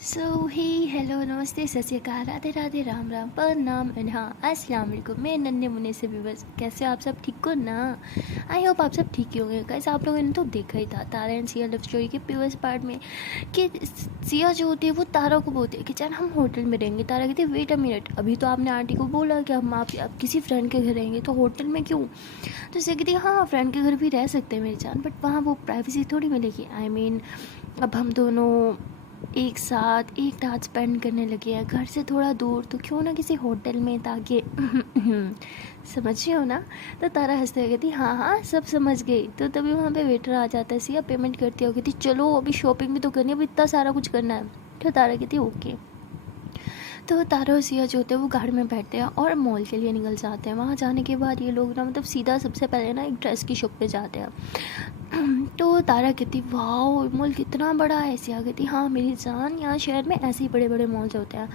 सो ही hello नमस्ते सत श्री अकाल राधे राधे राम राम प्रणाम एंड हाँ अस्सलाम वालेकुम। मैं नन्हे मुन्ने से भी बस कैसे हो आप सब ठीक हो ना। आई होप आप सब ठीक ही होंगे। कैसे आप लोगों ने तो देखा ही था तारा एंड सिया लव स्टोरी के प्रीवियस पार्ट में कि सिया जो होती है वो तारा को बोलती है कि चल हम होटल में रहेंगे। तारा कहती है वेट अ मिनट, अभी तो आपने आंटी को बोला कि हम आप किसी फ्रेंड के घर रहेंगे तो होटल में क्यों। तो सिया कहती है हाँ फ्रेंड के घर भी रह सकते हैं मेरी जान, बट वहाँ वो प्राइवेसी थोड़ी मिलेगी। आई मीन अब हम दोनों एक साथ एक रात स्पेंड करने लगे हैं घर से थोड़ा दूर, तो क्यों ना किसी होटल में, ताकि समझ रही हो ना। तो तारा हंसते हुए कहती हाँ हाँ सब समझ गई। तो तभी वहाँ पे वेटर आ जाता है, सिया पेमेंट करती है, कहती चलो अभी शॉपिंग भी तो करनी है, अभी इतना सारा कुछ करना है। तो तारा कहती ओके। तो तारा और सिया जो होते हैं वो गाड़ी में बैठते हैं और मॉल के लिए निकल जाते हैं। वहाँ जाने के बाद ये लोग ना मतलब सीधा सबसे पहले ना एक ड्रेस की शॉप पे जाते हैं। तो तारा कहती वाह मॉल कितना बड़ा है। सिया कहती हाँ मेरी जान, यहाँ शहर में ऐसे ही बड़े बड़े मॉल्स होते हैं।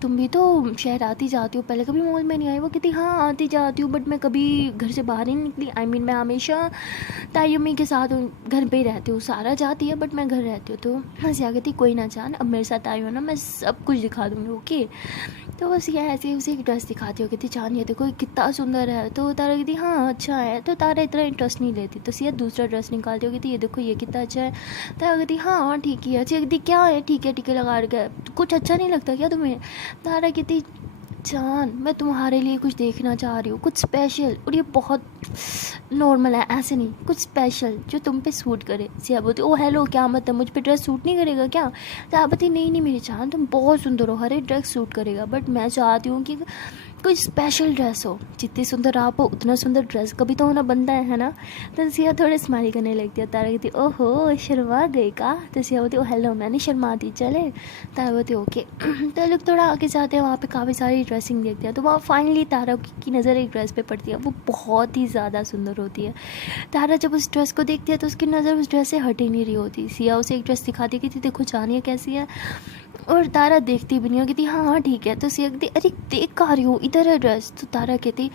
तुम भी तो शहर आती जाती हो, पहले कभी मॉल में नहीं आई। वो कहती हाँ आती जाती हूँ बट मैं कभी घर से बाहर ही नहीं निकली। आई मीन मैं हमेशा ताई अम्मी के साथ घर पे ही रहती हूँ। सारा जाती है बट मैं घर रहती हूँ। तो हंसिया कहती कोई ना जान, अब मेरे साथ आई हो ना मैं सब कुछ दिखा दूँगी ओके। तो बस यह ऐसे ही उसे एक ड्रेस दिखाती हो, कहती जान ये देखो कितना सुंदर है। तो तारा कहती हाँ अच्छा है। तो तारा इतना इंटरेस्ट नहीं लेती। तो सिया दूसरा ड्रेस निकालती हो, कहती ये देखो ये कितना अच्छा है। तारा कहती हाँ ठीक ही है। सिया कहती क्या है ठीक है लगा रखा है, कुछ अच्छा नहीं लगता क्या तुम्हें। तारा कहती जान मैं तुम्हारे लिए कुछ देखना चाह रही हूँ, कुछ स्पेशल, और ये बहुत नॉर्मल है ऐसे नहीं, कुछ स्पेशल जो तुम पे सूट करे। सिया बोलती ओ हेलो क्या मतलब मुझ पे ड्रेस सूट नहीं करेगा क्या। सिया बोलती नहीं मेरी जान तुम बहुत सुंदर हो, हर एक ड्रेस सूट करेगा, बट मैं चाहती हूँ कि कोई स्पेशल ड्रेस हो। जितनी सुंदर आप हो उतना सुंदर ड्रेस कभी तो होना बनता है ना। तो सिया थोड़े स्माइल करने लगती है। तारा कहती ओहो शर्मा गई का। तो सिया बोलती ओ हेलो मैं नहीं शर्माती चले। तारा बोलती ओके। तो लोग थोड़ा आगे जाते हैं, वहाँ पे काफ़ी सारी ड्रेसिंग देखते हैं। तो वहाँ फाइनली तारा की नज़र एक ड्रेस पे पड़ती है, वो बहुत ही ज़्यादा सुंदर होती है। तारा जब उस ड्रेस को देखती है तो उसकी नज़र उस ड्रेस से हट ही नहीं रही होती। सिया उसे एक ड्रेस दिखाती है कि देखो जानिए कैसी है, और तारा देखती भी नहीं हो, कहती हाँ हाँ ठीक है। तो सिया कहती अरे देख कहाँ रही हो, इधर है ड्रेस। तो तारा कहती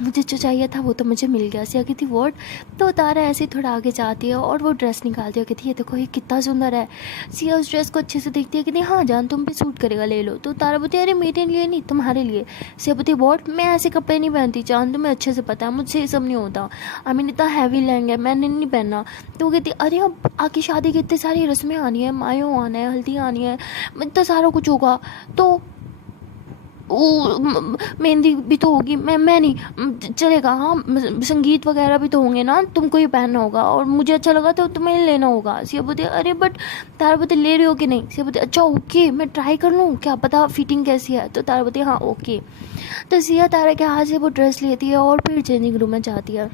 मुझे जो चाहिए था वो तो मुझे मिल गया। सिया कहती वॉट। तो तारा ऐसे थोड़ा आगे जाती है और वो ड्रेस निकालती है, कहती है ये देखो ये कितना सुंदर है। सिया उस ड्रेस को अच्छे से देखती है, कहती है हाँ जान तुम पे सूट करेगा ले लो। तो तारा बोलती है अरे मेरे लिए नहीं तुम्हारे लिए। सिया बोलती वॉट, मैं ऐसे कपड़े नहीं पहनती जान, तुम्हें अच्छे से पता है मुझसे ये सब नहीं होता। आई मीन इतना हैवी लहंगा मैंने नहीं पहनना। तो वो कहती अरे अब आके शादी की इतनी सारी रस्में आनी है, मायो आना है, हल्दी आनी है, इतना सारा कुछ होगा। तो मेहंदी भी तो होगी, मैं नहीं चलेगा। हाँ संगीत वगैरह भी तो होंगे ना, तुमको ही पहनना होगा और मुझे अच्छा लगा तो तुम्हें लेना होगा। सिया बोलती अरे बट तारा बोलते ले रही हो कि नहीं। सिया बोलती अच्छा ओके मैं ट्राई कर लूँ, क्या पता फिटिंग कैसी है। तो तारा बोलती हाँ ओके। तो सिया तारा के हाथ से वो ड्रेस लेती है और फिर चेंजिंग रूम में जाती है।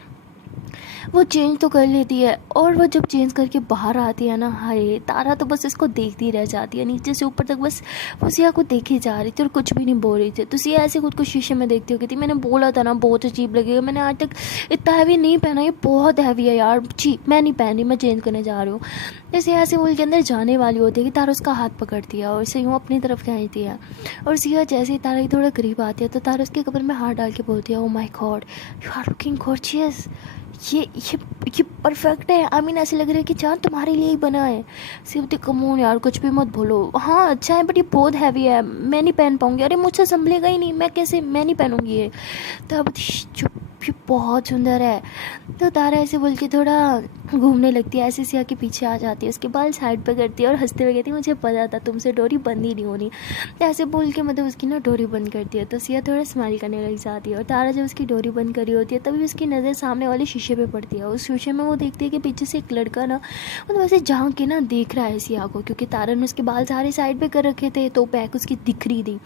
वो चेंज तो कर लेती है और वो जब चेंज करके बाहर आती है ना, हाय तारा तो बस इसको देखती रह जाती है, नीचे से ऊपर तक बस वो सिया को देखी जा रही थी और कुछ भी नहीं बोल रही थी। तो सिया ऐसे खुद को शीशे में देखती होगी, मैंने बोला था ना बहुत अजीब लगेगा, मैंने आज तक इतना हैवी नहीं पहना, ये बहुत हैवी है यार, छी मैं नहीं पहन रही, मैं चेंज करने जा रही हूँ। जैसे ऐसे मॉल के अंदर जाने वाली होती है कि तारा उसका हाथ पकड़ती है और इसे यूँ अपनी तरफ खींचती है। और सिया जैसे ही तारा की थोड़ा करीब आती है तो तारा उसके कपड़े में हाथ डाल के बोलती है oh my god you are looking gorgeous, ये परफेक्ट है। आई मीन ऐसे लग रहा है कि जान तुम्हारे लिए ही बना है। सिर्फ कमोन यार कुछ भी मत बोलो, हाँ अच्छा है बट ये बहुत हैवी है मैं नहीं पहन पाऊंगी। अरे मुझसे संभलेगा ही नहीं, मैं नहीं पहनूंगी ये। तो अब चुप, ये बहुत सुंदर है। तो तारा ऐसे बोल के थोड़ा घूमने लगती है, ऐसे सिया के पीछे आ जाती है, उसके बाल साइड पे करती है और हंसते हुए कहती है मुझे पता था तुमसे डोरी बंद ही नहीं होनी। तो ऐसे बोल के मतलब उसकी ना डोरी बंद करती है। तो सिया थोड़ा स्माइल करने लग जाती है और तारा जब उसकी डोरी बंद करी होती है तभी उसकी नज़र सामने वाले शीशे पे पड़ती है। उस शीशे में वो देखती है कि पीछे से एक लड़का ना मतलब वैसे झांक के ना देख रहा है सिया को, क्योंकि तारा ने उसके बाल सारे साइड पे कर रखे थे तो बैक उसकी दिख रही थी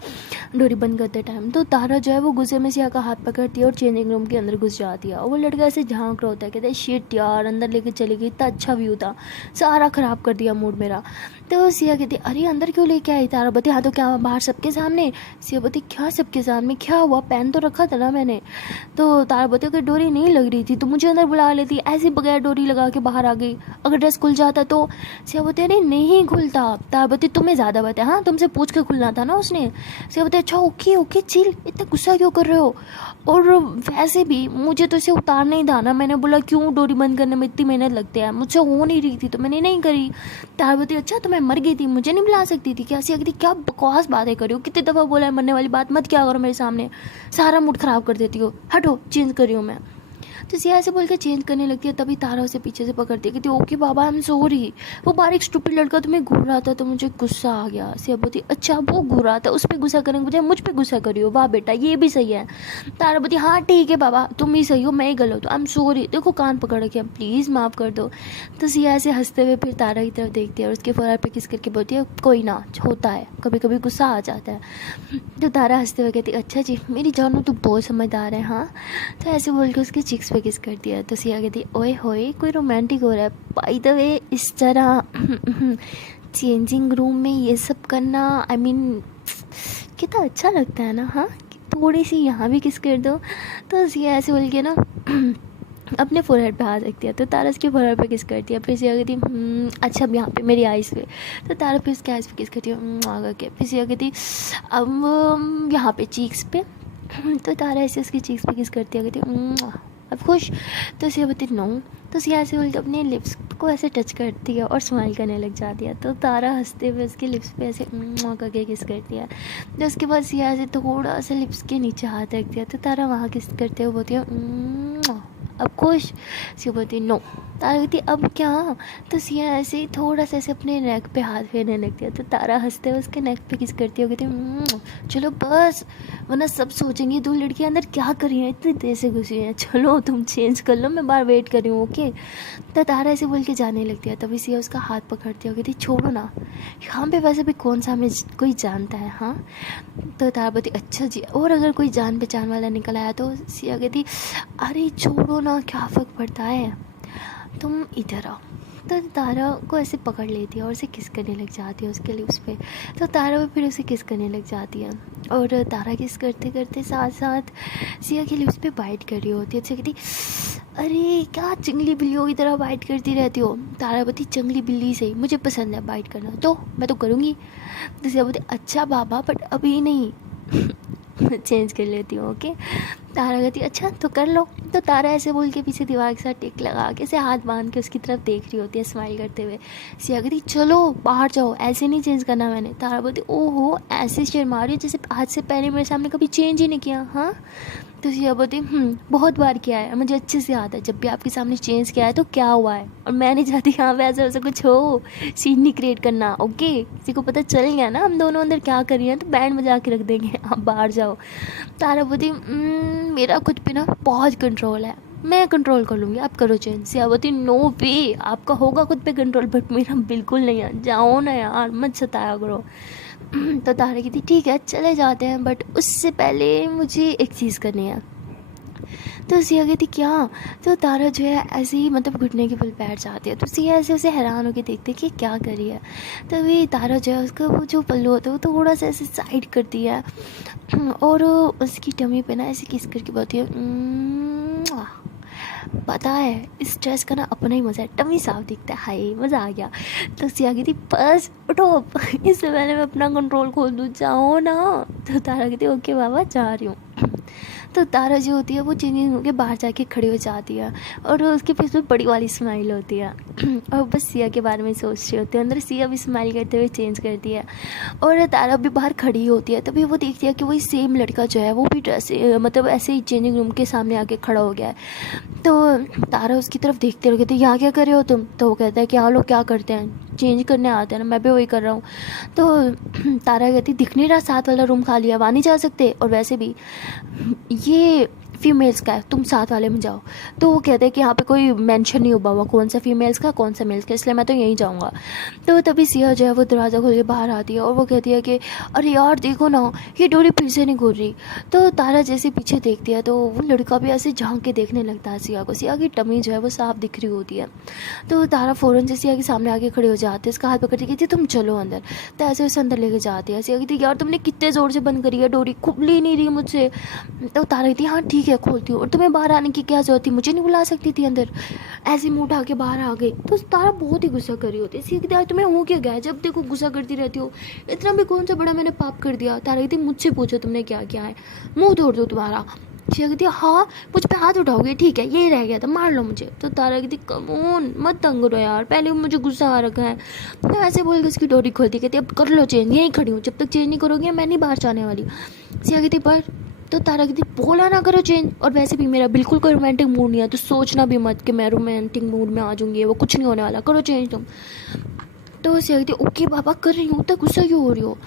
डोरी बंद करते टाइम। तो तारा जो है वो गुस्से में सिया का हाथ पकड़ती है और चेंजिंग रूम के अंदर घुस जाती है। और वो लड़का ऐसे झांक रहा होता है, कहता है शिट यार अंदर लेके चली गई, इतना अच्छा व्यू था, सारा ख़राब कर दिया मूड मेरा। तो सिया कहती अरे अंदर क्यों लेके आई। तारा बोलती हाँ तो क्या बाहर सबके सामने। सिया बोलती क्या सबके सामने, क्या हुआ, पहन तो रखा था ना मैंने। तो तारा बोलती अगर डोरी नहीं लग रही थी तो मुझे अंदर बुला लेती, ऐसे बगैर डोरी लगा के बाहर आ गई, अगर ड्रेस खुल जाता तो। सिया बोलती अरे नहीं खुलता। तारा बोलती तुम्हें ज़्यादा पता है, हाँ तुमसे पूछ के खुलना था ना उसने। सिया बोलती अच्छा ओके ओके चिल, इतना गुस्सा क्यों कर रहे हो। और वैसे भी मुझे तो इसे उतारना ही था ना, मैंने बोला क्यों डोरी बंद करने में इतनी मेहनत लगती है, मुझसे हो नहीं रही थी तो मैंने नहीं करी। तारा बोलती अच्छा तुम्हें मैं मर गई थी, मुझे नहीं बुला सकती थी क्या? सिया कहती क्या बकवास बातें कर रही हो, कितनी दफ़ा बोला है मरने वाली बात मत क्या करो मेरे सामने, सारा मूड ख़राब कर देती हो, हटो चेंज कर रही हूँ मैं। तो सिया ऐसे बोल के चेंज करने लगती है, तभी तारा उसे पीछे से पकड़ती है, कहती okay Baba I am sorry, वो बारीक स्टूपिड लड़का तुम्हें घूर रहा था तो मुझे गुस्सा आ गया। सिया बोलती अच्छा वो घूर रहा था, उस पर गुस्सा करने के बजाय मुझ पर गुस्सा करी हो, वाह बेटा ये भी सही है। तारा बोलती हाँ ठीक है बाबा तुम ही सही हो, मैं ही गलत हूँ, आई एम सॉरी, देखो कान पकड़ के प्लीज़ माफ़ कर दो। तो सिया ऐसे हंसते हुए फिर तारा की तरफ देखती है और उसके फोरहेड पे किस करके बोलती है कोई ना, होता है कभी कभी गुस्सा आ जाता है। तो तारा हंसते हुए कहती अच्छा जी मेरी जानू तो बहुत समझदार है हाँ। तो ऐसे बोल के उसके चिक्स पे किस कर दिया। तो सिया कहती ओए होए कोई रोमांटिक हो रहा है, बाय द वे इस तरह चेंजिंग रूम में ये सब करना आई मीन कितना अच्छा लगता है ना। हाँ थोड़ी सी यहाँ भी किस कर दो। तो सिया ऐसे बोल के ना अपने फोरहेड पे हाथ रखती है, तो तारा उसके फोरहेड पे किस करती है। फिर सिया कहती अच्छा अब यहाँ पे मेरी आइज़ पे। तो तारा फिर उसके आइज़ पे किस करती है आगे के। फिर सिया कहती अब यहाँ पे चीक्स पे। तो तारा ऐसे उसकी चीक्स पे किस करती है, कहती अब खुश। तो सिया बोलती नो। तो सिया ऐसे बोल के अपने लिप्स को ऐसे टच करती है और स्माइल करने लग जाती है। तो तारा हंसते हुए उसके लिप्स पे ऐसे करके किस करती है। तो उसके बाद सिया ऐसे थोड़ा सा लिप्स के नीचे हाथ रख दिया, तो तारा वहाँ किस करते हुए बोलती है अब खुश। सिया बोलती नो। तारा कहती अब क्या। तो सिया ऐसे ही थोड़ा सा ऐसे अपने नेक पे हाथ फेरने लगती है। तो तारा हंसते हुए उसके नेक पे किस करती है, कहती चलो बस वरना सब सोचेंगे दो लड़कियां अंदर क्या कर रही हैं, इतनी देर से घुसी हैं, चलो तुम चेंज कर लो मैं बाहर वेट कर रही हूँ ओके। तो तारा ऐसे बोल के जाने लगती है, तभी सिया उसका हाथ पकड़ती है, कहती छोड़ो ना, यहाँ पे वैसे भी कौन सा हमें कोई जानता है हाँ। तो तारा बोलती अच्छा जी और अगर कोई जान पहचान वाला निकल आया तो। सिया कहती अरे छोड़ो ना क्या फ़र्क पड़ता है, तुम इधर आओ। तो तारा को ऐसे पकड़ लेती है और उसे किस करने लग जाती है उसके लिप्स पे। तो तारा भी फिर उसे किस करने लग जाती है और तारा किस करते करते साथ साथ सिया के लिप्स पे बाइट कर रही होती है। तो कहती अरे क्या जंगली बिल्लियों की तरह बाइट करती रहती हो। तारा बोलती जंगली बिल्ली से मुझे पसंद है बाइट करना, तो मैं तो करूँगी। तो सिया बोलती अच्छा बाबा बट अभी नहीं चेंज कर लेती हूँ ओके। तारा कहती अच्छा तो कर लो। तो तारा ऐसे बोल के पीछे दीवार के साथ टिक लगा के ऐसे हाथ बांध के उसकी तरफ देख रही होती है स्माइल करते हुए। सिया कहती चलो बाहर जाओ, ऐसे नहीं चेंज करना मैंने। तारा बोलती ओहो ऐसे शर्मा रही हो जैसे आज से पहले मेरे सामने कभी चेंज ही नहीं किया हाँ। तो सिया बोलती बहुत बार किया है, मुझे अच्छे से याद है जब भी आपके सामने चेंज किया है तो क्या हुआ है, और मैं नहीं चाहती यहाँ पे ऐसा वैसा कुछ हो, सीन नहीं क्रिएट करना ओके। किसी को पता चल गया ना हम दोनों अंदर क्या कर रही हैं तो बैंड बजा के रख देंगे, आप बाहर जाओ। तारा बोलती मेरा खुद पे ना बहुत कंट्रोल है, मैं कंट्रोल कर लूँगी, आप करो चेंज। सिया बोलती नो वे आपका होगा खुद पे कंट्रोल बट मेरा बिल्कुल नहीं है, जाओ ना यार मत सताया करो। तो तारा कहती ठीक है चले जाते हैं बट उससे पहले मुझे एक चीज़ करनी है। तो सिया कहती क्या। तो तारा जो है ऐसे ही मतलब घुटने के बल बैठ जाती है। तो सिया ऐसे उसे हैरान होकर देखते कि क्या करी है। तभी तारा जो है उसका वो जो पल्लू होता है वो थोड़ा सा ऐसे साइड करती है और उसकी टमी पे ना ऐसे किस करके बोलती है पता है इस ड्रेस का ना अपना ही मज़ा है, टमी साफ दिखता है, हाय मज़ा आ गया। तो सिया कहती बस उठो इससे पहले मैं अपना कंट्रोल खोल दूँ, जाओ ना। तो तारा कहती ओके बाबा जा रही हूँ। तो तारा जो होती है वो चेंजिंग होकर बाहर जाके खड़ी हो जाती है और उसके फेस पे बड़ी वाली स्माइल होती है और बस सिया के बारे में सोच रही होती है। अंदर सिया भी स्माइल करते हुए चेंज करती है और तारा भी बाहर खड़ी होती है। तभी वो देखती है कि वही सेम लड़का जो है वो भी ड्रेस मतलब ऐसे ही चेंजिंग रूम के सामने आके खड़ा हो गया है। तो तारा उसकी तरफ देखते रह कहती यहाँ क्या कर रहे हो तुम। तो वो कहता है कि हाँ लोग क्या करते हैं चेंज करने आते हैं ना, मैं भी वही कर रहा हूँ। तो तारा कहती दिख नहीं रहा साथ वाला रूम खाली है, वहाँ नहीं जा सकते, और वैसे भी ये फीमेल्स का है, तुम साथ वाले में जाओ। तो वो कहते हैं कि यहाँ पे कोई मेंशन नहीं हुआ कौन सा फीमेल्स का कौन सा मेल्स का, इसलिए मैं तो यहीं जाऊँगा। तो तभी सिया जो है वो दरवाज़ा खोल के बाहर आती है और वो कहती है कि अरे यार देखो ना ये डोरी फिर से नहीं घूर रही। तो तारा जैसे पीछे देखती है तो वो लड़का भी ऐसे झांक के देखने लगता है सिया को। सिया की टमी जो है वो साफ दिख रही होती है। तो तारा फ़ौरन से सिया के सामने आके खड़े हो जाते हैं, इसका हाथ पकड़ के कहती तुम चलो अंदर। तो ऐसे उसे अंदर लेके जाती है। सिया कहती यार तुमने कितने ज़ोर से बंद करी है डोरी, खुल ही नहीं रही मुझसे। तो तारा कहती हाँ ठीक है खोलती हूँ, और तुम्हें बाहर आने की क्या जरूरत थी, मुझे नहीं बुला सकती थी अंदर, ऐसे मुंह उठा के बाहर आ गई। तो तारा बहुत ही गुस्सा कर रही होती है। सिया कहती यार तुम्हें हो क्या गया, जब देखो गुस्सा करती रहती हो, इतना भी कौन सा बड़ा मैंने पाप कर दिया। तारा कहती मुझसे पूछो तुमने क्या किया है, मुँह तोड़ दो तुम्हारा। सिया कहती है हाँ मुझ पे हाथ उठाओगे, ठीक है यही रह गया था, मार लो मुझे। तो तारा कहती कमोन मत तंग करो यार, पहले मुझे गुस्सा आ रखा है। तो ऐसे बोल के उसकी डोरी खोलती, कहती अब कर लो चेंज, यहीं खड़ी हूँ, जब तक चेंज नहीं करोगे मैं नहीं बाहर जाने वाली। सिया कहती पर, तो तारा कहती बोला ना करो चेंज, और वैसे भी मेरा बिल्कुल कोई रोमांटिक मूड नहीं है, तो सोचना भी मत कि मैं रोमांटिक मूड में आ जाऊँगी, वो कुछ नहीं होने वाला, करो चेंज तुम। तो सिया कहती ओके पापा कर रही हूँ, तो गुस्सा क्यों हो रही हो।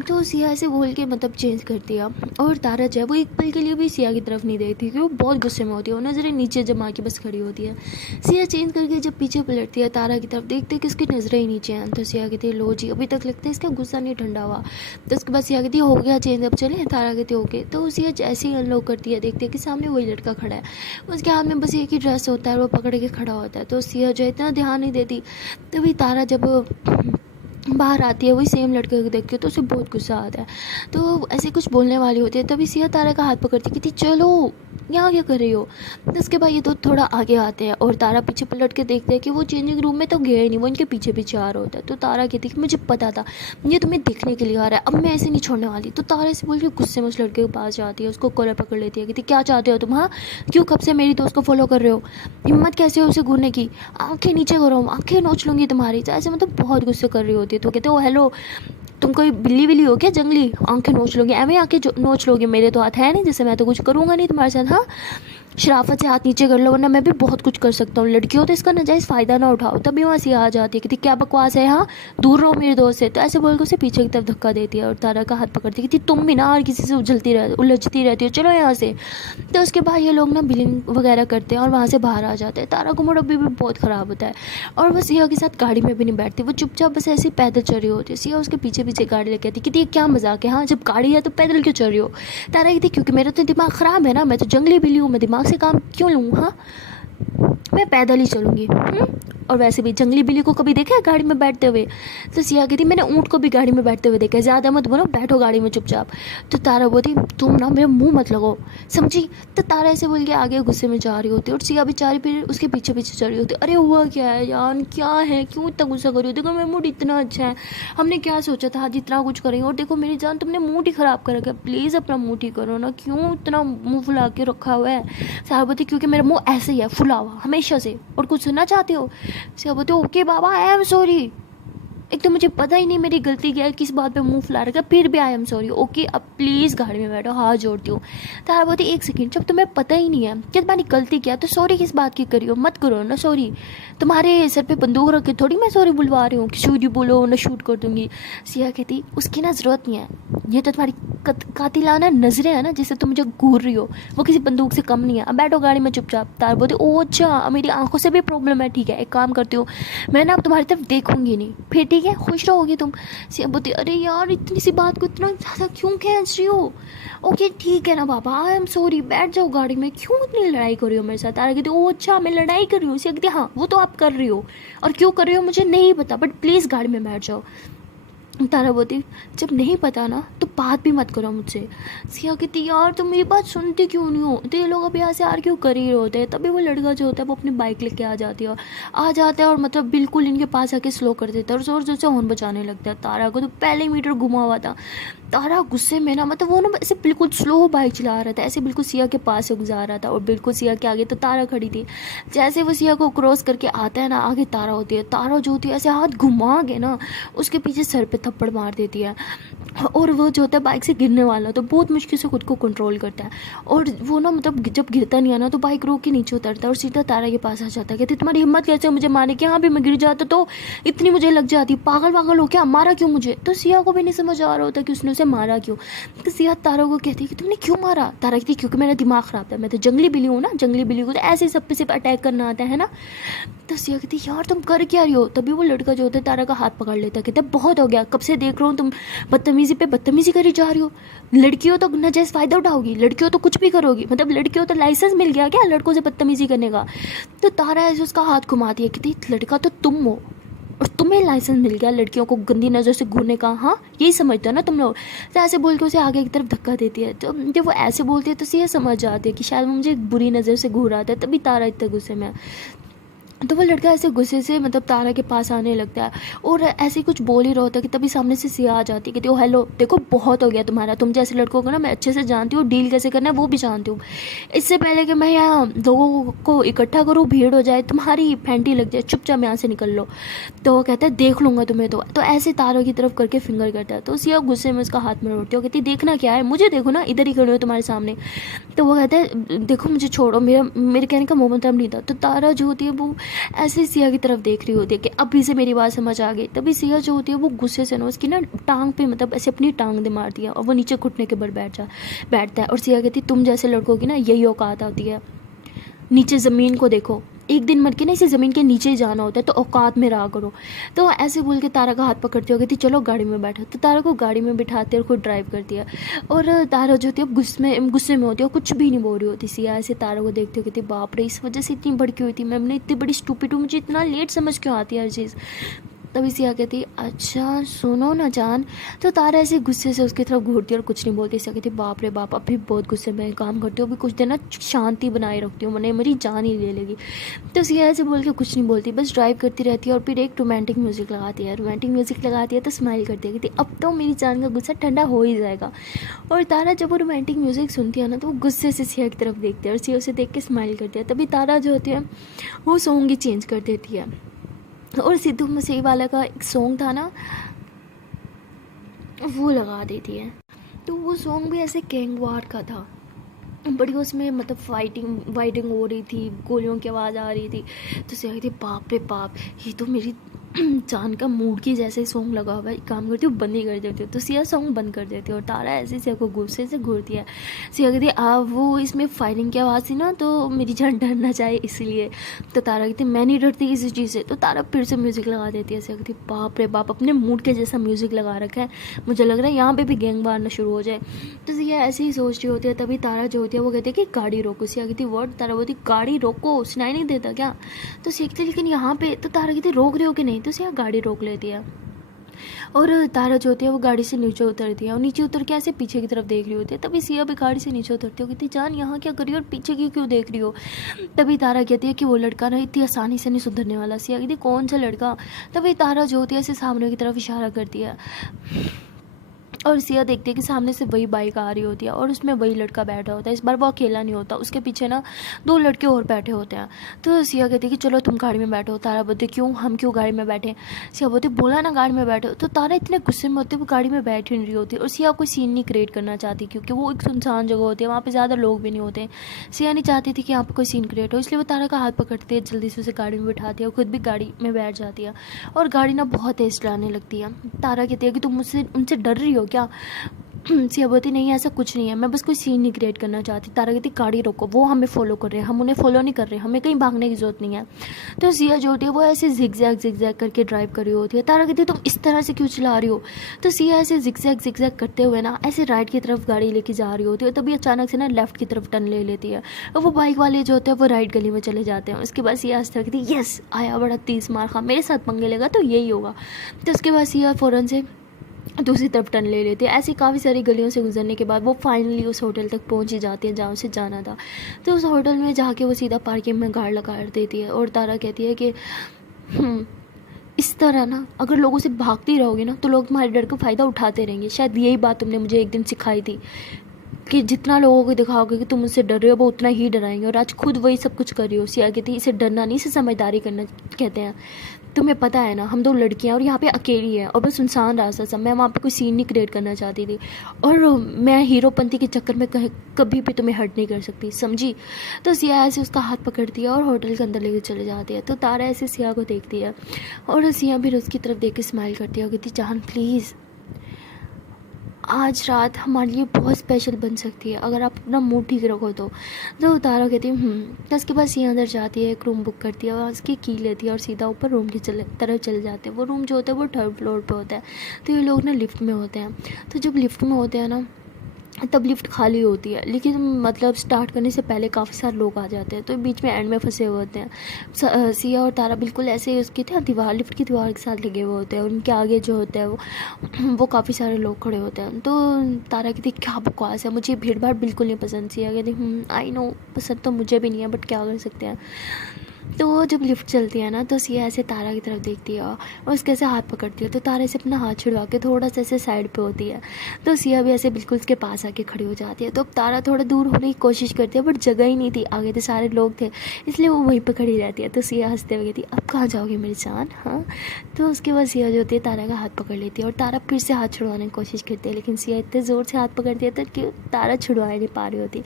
तो सिया ऐसे बोल के मतलब चेंज कर दिया। और तारा जो है वो एक पल के लिए भी सिया की तरफ नहीं देखती, क्योंकि वो बहुत गुस्से में होती है, वो नज़रें नीचे जमा के बस खड़ी होती है। सिया चेंज करके जब पीछे पलटती है तारा की तरफ, देखते कि इसकी नज़रें ही नीचे हैं। तो सिया कहती है लो जी, अभी तक लगता है इसका गुस्सा नहीं ठंडा हुआ। तो उसके बाद सिया कहती है हो गया चेंज, अब चले। तारा कहती है ओके। तो सिया जैसे ही अनलॉक करती है देखती है कि सामने वही लड़का खड़ा है, उसके हाथ में बस एक ही ड्रेस होता है और वो पकड़ के खड़ा होता है। तो सिया जो है इतना ध्यान नहीं देती। तभी तारा जब बाहर आती है वही सेम लड़के को देख के, तो उसे बहुत गुस्सा आता है। तो ऐसे कुछ बोलने वाली होती है, तभी सिया तारा का हाथ पकड़ती कहती चलो यहाँ क्या कर रही हो। तो उसके बाद ये तो थोड़ा आगे आते हैं और तारा पीछे पलट के देखते हैं कि वो चेंजिंग रूम में तो गया ही नहीं, वो इनके पीछे पीछे आ रहा होता है। तो तारा कहती कि मुझे पता था ये तुम्हें देखने के लिए आ रहा है, अब मैं ऐसे नहीं छोड़ने वाली। तो तारा से बोल के गुस्से में उस लड़के के पास जाती है, उसको कॉलर पकड़ लेती है, कहती क्या चाहते हो तुम, हाँ क्यों कब से मेरी दोस्त को फॉलो कर रहे हो, हिम्मत कैसे हो उसे घूरने की, आंखें नीचे करो आंखें नोच लूँगी तुम्हारी। तो ऐसे मतलब बहुत गुस्से कर रही होती है। तो कहते ओ हेलो तुम कोई बिल्ली विल्ली हो क्या जंगली, आंखें नोच लोगे, एवं आंखें नोच लोगे, मेरे तो हाथ है नहीं जैसे, मैं तो कुछ करूँगा नहीं तुम्हारे साथ, हाँ शराफत से हाथ नीचे कर लो वरना मैं भी बहुत कुछ कर सकता हूँ, लड़की हो तो इसका नाजायज़ फ़ायदा ना उठाओ। तभी वहाँ से आ जाती है, कहती क्या बकवास है, हाँ दूर रहो मेरे दोस्त से। तो ऐसे बोल के उसे पीछे की तरफ धक्का देती है और तारा का हाथ पकड़ती है, कहती तुम भी ना और किसी से उलझती रहती हो, चलो यहाँ से। तो उसके बाद ये लोग ना बिलिंग वगैरह करते हैं और वहाँ से बाहर आ जाते हैं। तारा का मूड अभी भी बहुत ख़राब होता है और वो सिया के साथ गाड़ी में भी नहीं बैठती, वो चुपचाप बस ऐसे पैदल चल रही होती है। सिया उसके पीछे पीछे गाड़ी लेके आती, कहती क्या मजाक है, हाँ जब गाड़ी है तो पैदल क्यों चल रही हो। तारा कहती क्योंकि मेरा तो दिमाग ख़राब है ना, मैं तो जंगली बिल्ली हूँ, मैं दिमाग से काम क्यों लूँ, हाँ मैं पैदल ही चलूँगी। और वैसे भी जंगली बिल्ली को कभी देखा है गाड़ी में बैठते हुए। तो सिया कहती मैंने ऊँट को भी गाड़ी में बैठते हुए देखा है, ज़्यादा मत बोलो, बैठो गाड़ी में चुपचाप। तो तारा बोलती तुम ना मेरे मुंह मत लगाओ, समझी। तो तारा ऐसे बोल के आगे गुस्से में जा रही होती है और सिया बेचारी फिर उसके पीछे पीछे चल रही होती है। अरे हुआ क्या है यार, क्या है, क्यों इतना गुस्सा कर रही हो, देखो मेरा मूड इतना अच्छा है, हमने क्या सोचा था आज इतना कुछ करेंगे, और देखो मेरी जान तुमने मूड ही ख़राब कर रखा, प्लीज़ अपना मूड ठीक करो ना, क्यों इतना मुँह फुला के रखा हुआ है। सिया बोलती क्योंकि मेरा मुँह ऐसे ही है फुला हुआ हमेशा से, और कुछ सुनना चाहते हो। सिया बोलते okay Baba I am sorry, एक तो मुझे पता ही नहीं मेरी गलती क्या है, किस बात पे मुंह फुला रखा, फिर भी आई एम सॉरी ओके, अब प्लीज़ गाड़ी में बैठो, हाथ जोड़ती हूँ। तारा बोलती एक सेकंड, जब तुम्हें पता ही नहीं है कि तुम्हारी गलती क्या है तो सॉरी किस बात की करी हो, मत करो ना सॉरी, तुम्हारे सर पे बंदूक रख के थोड़ी मैं सॉरी बुलवा रही हूँ कि सॉरी बोलो ना शूट कर दूँगी। सिया कहती उसकी ना ज़रूरत नहीं है, ये तो तुम्हारी कातिलाना नज़रें हैं ना जिससे तुम मुझे घूर रही हो, वो किसी बंदूक से कम नहीं है, अब बैठो गाड़ी में चुपचाप। तारा बोलती ओ अच्छा मेरी आंखों से भी प्रॉब्लम है, ठीक है एक काम करती हूँ मैं ना अब तुम्हारी तरफ देखूंगी नहीं, फिर ठीक है खुश रहोगी तुम। सिया बोलती अरे यार इतनी सी बात को इतना ज़्यादा क्यों खींच रही हो, ओके ठीक है ना बाबा आई एम सॉरी, बैठ जाओ गाड़ी में, क्यों इतनी लड़ाई कर रही हो मेरे साथ। तारा कहती ओ अच्छा मैं लड़ाई कर रही हूँ। सिया कहती हाँ वो तो आप कर रही हो, और क्यों कर रही हो मुझे नहीं पता, बट प्लीज़ गाड़ी में बैठ जाओ। तारा बोलती जब नहीं पता ना तो बात भी मत करो मुझसे। सिया कहती यार तुम मेरी बात सुनते क्यों नहीं हो, तो ये लोग अब यहाँ से आर क्यों कर ही रहे होते हैं। तभी वो लड़का जो होता है वो अपनी बाइक लेके आ जाता है और मतलब बिल्कुल इनके पास आके स्लो कर देता है और ज़ोर ज़ोर से हॉर्न बजाने लगता है। तारा को तो पहले ही मीटर घुमा हुआ था, तारा गुस्से में ना मतलब वो ना ऐसे बिल्कुल स्लो बाइक चला रहा था, ऐसे बिल्कुल सिया के पास से गुजार रहा था और बिल्कुल सिया के आगे तो तारा खड़ी थी। जैसे वो सिया को क्रॉस करके आता है ना आगे तारा होती है, तारा जो होती है ऐसे हाथ घुमा के ना उसके पीछे सर पे थप्पड़ मार देती है और वो जो होता है बाइक से गिरने वाला तो बहुत मुश्किल से खुद को कंट्रोल करता है और वो ना मतलब जब गिरता नहीं है ना तो बाइक रोक के नीचे उतरता है और सीधा तारा के पास आ जाता है। कहती तुम्हारी हिम्मत कैसे मुझे मारने की, यहाँ भी मैं गिर जाता तो इतनी मुझे लग जाती, पागल पागल हो क्या, मारा क्यों मुझे। तो सिया को भी नहीं समझ आ रहा होता कि उसने उसे मारा क्यों। तो सिया तारा को कहती है कि तुमने क्यों मारा। तारा कहती क्योंकि मेरा दिमाग ख़राब था, मैं तो जंगली बिल्ली हूँ ना, जंगली बिल्ली को तो ऐसे सब पे सिर्फ अटैक करना आता है ना। तो सिया कहती यार तुम कर क्या रही हो। तभी वो लड़का जो होता है तारा का हाथ पकड़ लेता है, कहता है बहुत हो गया, कब से देख रहा हूँ तुम बदतमीजी पे बदतमीजी करी जा रही हो, लड़की हो तो नाजायज़ फ़ायदा उठाओगी, लड़की हो तो कुछ भी करोगी, मतलब लड़की हो तो लाइसेंस मिल गया क्या लड़कों से बदतमीजी करने का। तो तारा ऐसे उसका हाथ घुमाती है, कहती लड़का तो तुम हो और तुम्हें लाइसेंस मिल गया लड़कियों को गंदी नज़र से घूरने का, हाँ यही समझते हो ना तुम लोग। तो ऐसे बोल के उसे आगे की तरफ धक्का देती है। तो जब वो ऐसे बोलती है तो ये समझ जाती है कि शायद वो मुझे बुरी नज़र से घूर रहा था, तभी तारा इतने गुस्से में है। तो वो लड़का ऐसे गुस्से से मतलब तारा के पास आने लगता है और ऐसे ही कुछ बोल ही रहा होता है कि तभी सामने से सिया आ जाती है, कहती है, "ओ हेलो, देखो बहुत हो गया तुम्हारा, तुम जैसे लड़कों को ना मैं अच्छे से जानती हूँ, डील कैसे करना है वो भी जानती हूँ। इससे पहले कि मैं यहाँ लोगों को इकट्ठा करूँ, भीड़ हो जाए, तुम्हारी फैंटी लग जाए, चुपचाप यहाँ से निकल लो।" तो वो कहता है, "देख लूँगा तुम्हें तो ऐसे तारा की तरफ करके फिंगर करता है। तो सिया गुस्से में उसका हाथ में रोकती है, वो कहती है, "देखना क्या है, मुझे देखो ना, इधर ही खड़े हो तुम्हारे सामने।" तो वो कहता है, "देखो मुझे छोड़ो, मेरा मेरे कहने का मतलब नहीं था।" तो तारा जो होती है वो ऐसे सिया की तरफ देख रही होती है कि अभी से मेरी बात समझ आ गई। तभी सिया जो होती है वो गुस्से से ना उसकी ना टांग पे मतलब ऐसे अपनी टांग दे मारती है और वो नीचे घुटने के बल बैठता है और सिया कहती है, "तुम जैसे लड़कों की ना यही औकात आती है, नीचे ज़मीन को देखो, एक दिन मर के ना इसे ज़मीन के नीचे ही जाना होता है, तो औकात में रहा करो।" तो ऐसे बोल के तारा का हाथ पकड़ती हो, कहती, "चलो गाड़ी में बैठो।" तो तारा को गाड़ी में बिठाते और खुद ड्राइव करती है और तारा जो होती है गुस्से में होती है और कुछ भी नहीं बोल रही होती। सिया ऐसे तारा को देखते हो, कहती, "बाप रे, इस वजह से इतनी भड़की हुई थी मैंने, इतनी बड़ी स्टूपिड हूँ, मुझे इतना लेट समझ क्यों आती है हर चीज़।" तभी सिया कहती, "अच्छा सुनो ना जान।" तो तारा ऐसे गुस्से से उसकी तरफ घूरती है और कुछ नहीं बोलती। सिया कहती, "बाप रे बाप, अभी बहुत गुस्से में काम करती हूँ, अभी कुछ देर ना शांति बनाए रखती हूँ, वरना मेरी जान ही ले लेगी।" तो सिया ऐसे बोल के कुछ नहीं बोलती, बस ड्राइव करती रहती है और फिर एक रोमांटिक म्यूज़िक लगाती है। रोमांटिक म्यूज़िक लगाती है तो स्माइल करती है, कहती, "अब तो मेरी जान का गुस्सा ठंडा हो ही जाएगा।" और तारा जब वो रोमांटिक म्यूज़िक सुनती है ना तो वो गुस्से से सिया की तरफ देखती है और सिया उसे देख के स्माइल करती है। तभी तारा जो होती है वो सॉन्ग ही चेंज कर देती है और सिद्धू मूसेवाला का एक सॉन्ग था ना, वो लगा देती है। तो वो सॉन्ग भी ऐसे गैंग वार का था, बड़ी उसमें मतलब फाइटिंग वाइटिंग हो रही थी, गोलियों की आवाज़ आ रही थी। तो सिया कहती, "बाप रे बाप, ये तो मेरी जान का मूड की जैसे ही सॉन्ग लगा हुआ है, एक काम करती हूँ बंद ही कर देती हूँ।" तो सिया सॉन्ग बंद कर देती है और तारा ऐसे सिया को गुस्से से घूरती है। सिया कहती है, वो इसमें फायरिंग की आवाज़ थी ना तो मेरी जान डर ना जाए इसलिए।" तो तारा कहती, "मैं नहीं डरती किसी चीज़ से।" तो तारा फिर से म्यूज़िक लगा देती है। सिया कहती, "बाप रे बाप, अपने मूड के जैसा म्यूज़िक लगा रखा है, मुझे लग रहा है यहाँ पे भी गैंग वार ना शुरू हो जाए।" तो सिया ऐसे ही सोच रही होती है। तभी तारा जो होती है वो कहती है कि गाड़ी रोको। सिया कहती, "व्हाट?" तारा बोलती, "गाड़ी रोको, सुनाई नहीं देता क्या?" तो सिया कहती, "लेकिन यहाँ पे।" तो तारा कहती, "रोक रही हो कि नहीं?" तो सिया गाड़ी रोक लेती है और तारा जो होती है वो गाड़ी से नीचे उतरती है और नीचे उतर के ऐसे पीछे की तरफ देख रही होती है। तभी सिया भी गाड़ी से नीचे उतरती हो, कहती, "जान यहाँ क्या कर रही हो और पीछे की क्यों देख रही हो?" तभी तारा कहती है कि वो लड़का ना इतनी आसानी से नहीं सुधरने वाला। सिया कहती, "कौन सा लड़का?" तभी तारा जो होती है ऐसे सामने की तरफ इशारा करती है और सिया देखती है कि सामने से वही बाइक आ रही होती है और उसमें वही लड़का बैठा होता है। इस बार वो अकेला नहीं होता, उसके पीछे ना दो लड़के और बैठे होते हैं। तो सिया कहती है कि "चलो तुम गाड़ी में बैठो।" तारा बोलती, "क्यों, हम क्यों गाड़ी में बैठे?" सिया बोलती, "बोला ना गाड़ी में बैठो।" तो तारा इतने गुस्से में होती है वो गाड़ी में बैठ ही नहीं रही होती और सिया कोई सीन नहीं क्रिएट करना चाहती क्योंकि वो एक सुनसान जगह होती है, वहाँ पर ज़्यादा लोग भी नहीं होते। सिया नहीं चाहती थी कि यहाँ पर कोई सीन क्रिएट हो, इसलिए वो तारा का हाथ पकड़ती है, जल्दी से उसे गाड़ी में बिठाती है और खुद भी गाड़ी में बैठ जाती है और गाड़ी ना बहुत तेज़ चलाने लगती है। तारा कहती है कि "तुम मुझसे उनसे डर रही हो क्या?" सिया बोलती, "नहीं ऐसा कुछ नहीं है, मैं बस कोई सीन नहीं क्रिएट करना चाहती।" तारा कहती, "गाड़ी रोको, वो हमें फॉलो कर रहे हैं, हम उन्हें फॉलो नहीं कर रहे, हमें कहीं भागने की ज़रूरत नहीं है।" तो सिया जो होती है वो ऐसे जिगजैग करके ड्राइव कर रही होती है। तारा कहती है, "तुम इस तरह से क्यों चला रही हो?" तो सिया ऐसे जिगजैग करते हुए ना ऐसे राइट की तरफ गाड़ी लेके जा रही होती है, तभी अचानक से ना लेफ्ट की तरफ टर्न ले लेती है और वो बाइक वाले जो होते हैं वो राइट गली में चले जाते हैं। उसके बाद सिया हंसते कहती, "यस, आया बड़ा 30 मार खा, मेरे साथ पंगे लेगा तो यही होगा।" तो उसके बाद सिया फ़ौरन से दूसरी तरफ टर्न ले लेती है। ऐसी काफ़ी सारी गलियों से गुजरने के बाद वो फाइनली उस होटल तक पहुंच ही जाती है जहाँ उसे जाना था। तो उस होटल में जाके वो सीधा पार्किंग में गाड़ लगा देती है और तारा कहती है कि इस तरह ना अगर लोगों से भागती रहोगे ना तो लोग तुम्हारे डर का फ़ायदा उठाते रहेंगे। शायद यही बात तुमने मुझे एक दिन सिखाई थी कि जितना लोगों को दिखाओगे कि तुम मुझसे डर रहे हो वो उतना ही डराएंगे, और आज खुद वही सब कुछ कर रही हो। सिया कहती है, "इसे डरना नहीं, इसे समझदारी करना कहते हैं। तुम्हें पता है ना हम दो लड़कियां और यहाँ पे अकेली है और बस सुनसान रास्ता सब, मैं वहाँ पे कोई सीन नहीं क्रिएट करना चाहती थी और मैं हीरोपंती के चक्कर में कभी भी तुम्हें हर्ट नहीं कर सकती, समझी?" तो सिया ऐसे उसका हाथ पकड़ती है और होटल के अंदर लेके चले जाती है। तो तारा ऐसे सिया को देखती है और सिया भी उसकी तरफ देख के स्माइल करती है और कहती, "जान प्लीज़, आज रात हमारे लिए बहुत स्पेशल बन सकती है अगर आप अपना मूड ठीक रखो तो।" तो तारा कहती है तो उसके बाद सिया अंदर जाती है, एक रूम बुक करती है और उसकी की लेती है और सीधा ऊपर रूम की तरफ चले जाते हैं। वो रूम जो होता है वो 3rd फ्लोर पे होता है। तो ये लोग ना लिफ्ट में होते हैं। तो जब लिफ्ट में होते हैं ना तब लिफ्ट खाली होती है, लेकिन मतलब स्टार्ट करने से पहले काफ़ी सारे लोग आ जाते हैं तो बीच में एंड में फंसे हुए होते हैं। सिया और तारा बिल्कुल ऐसे उसके थे दीवार, लिफ्ट की दीवार के साथ लगे हुए होते हैं। उनके आगे जो होता है वो काफ़ी सारे लोग खड़े होते हैं। तो तारा कहती, "क्या बकवास है, मुझे भीड़ भाड़ बिल्कुल नहीं पसंद।" सिया कहती, "आई नो, पसंद तो मुझे भी नहीं है बट क्या कर सकते हैं।" तो जब लिफ्ट चलती है ना तो सिया ऐसे तारा की तरफ देखती है और उसके ऐसे हाथ पकड़ती है, तो तारा से अपना हाथ छुड़वा के थोड़ा सा ऐसे साइड पे होती है। तो सिया भी ऐसे बिल्कुल उसके पास आके खड़ी हो जाती है। तो अब तारा थोड़ा दूर होने की कोशिश करती है, बट जगह ही नहीं थी, आगे तो सारे लोग थे, इसलिए वो वहीं पर खड़ी रहती है। तो सिया हंसते हुए कहती है, अब कहाँ जाओगी मेरी जान, हाँ। तो उसके बाद सिया जो होती है तारा का हाथ पकड़ लेती है और तारा फिर से हाथ छुड़वाने की कोशिश करती है, लेकिन सिया इतने ज़ोर से हाथ पकड़ती है तो कि तारा छुड़वा नहीं पा रही होती।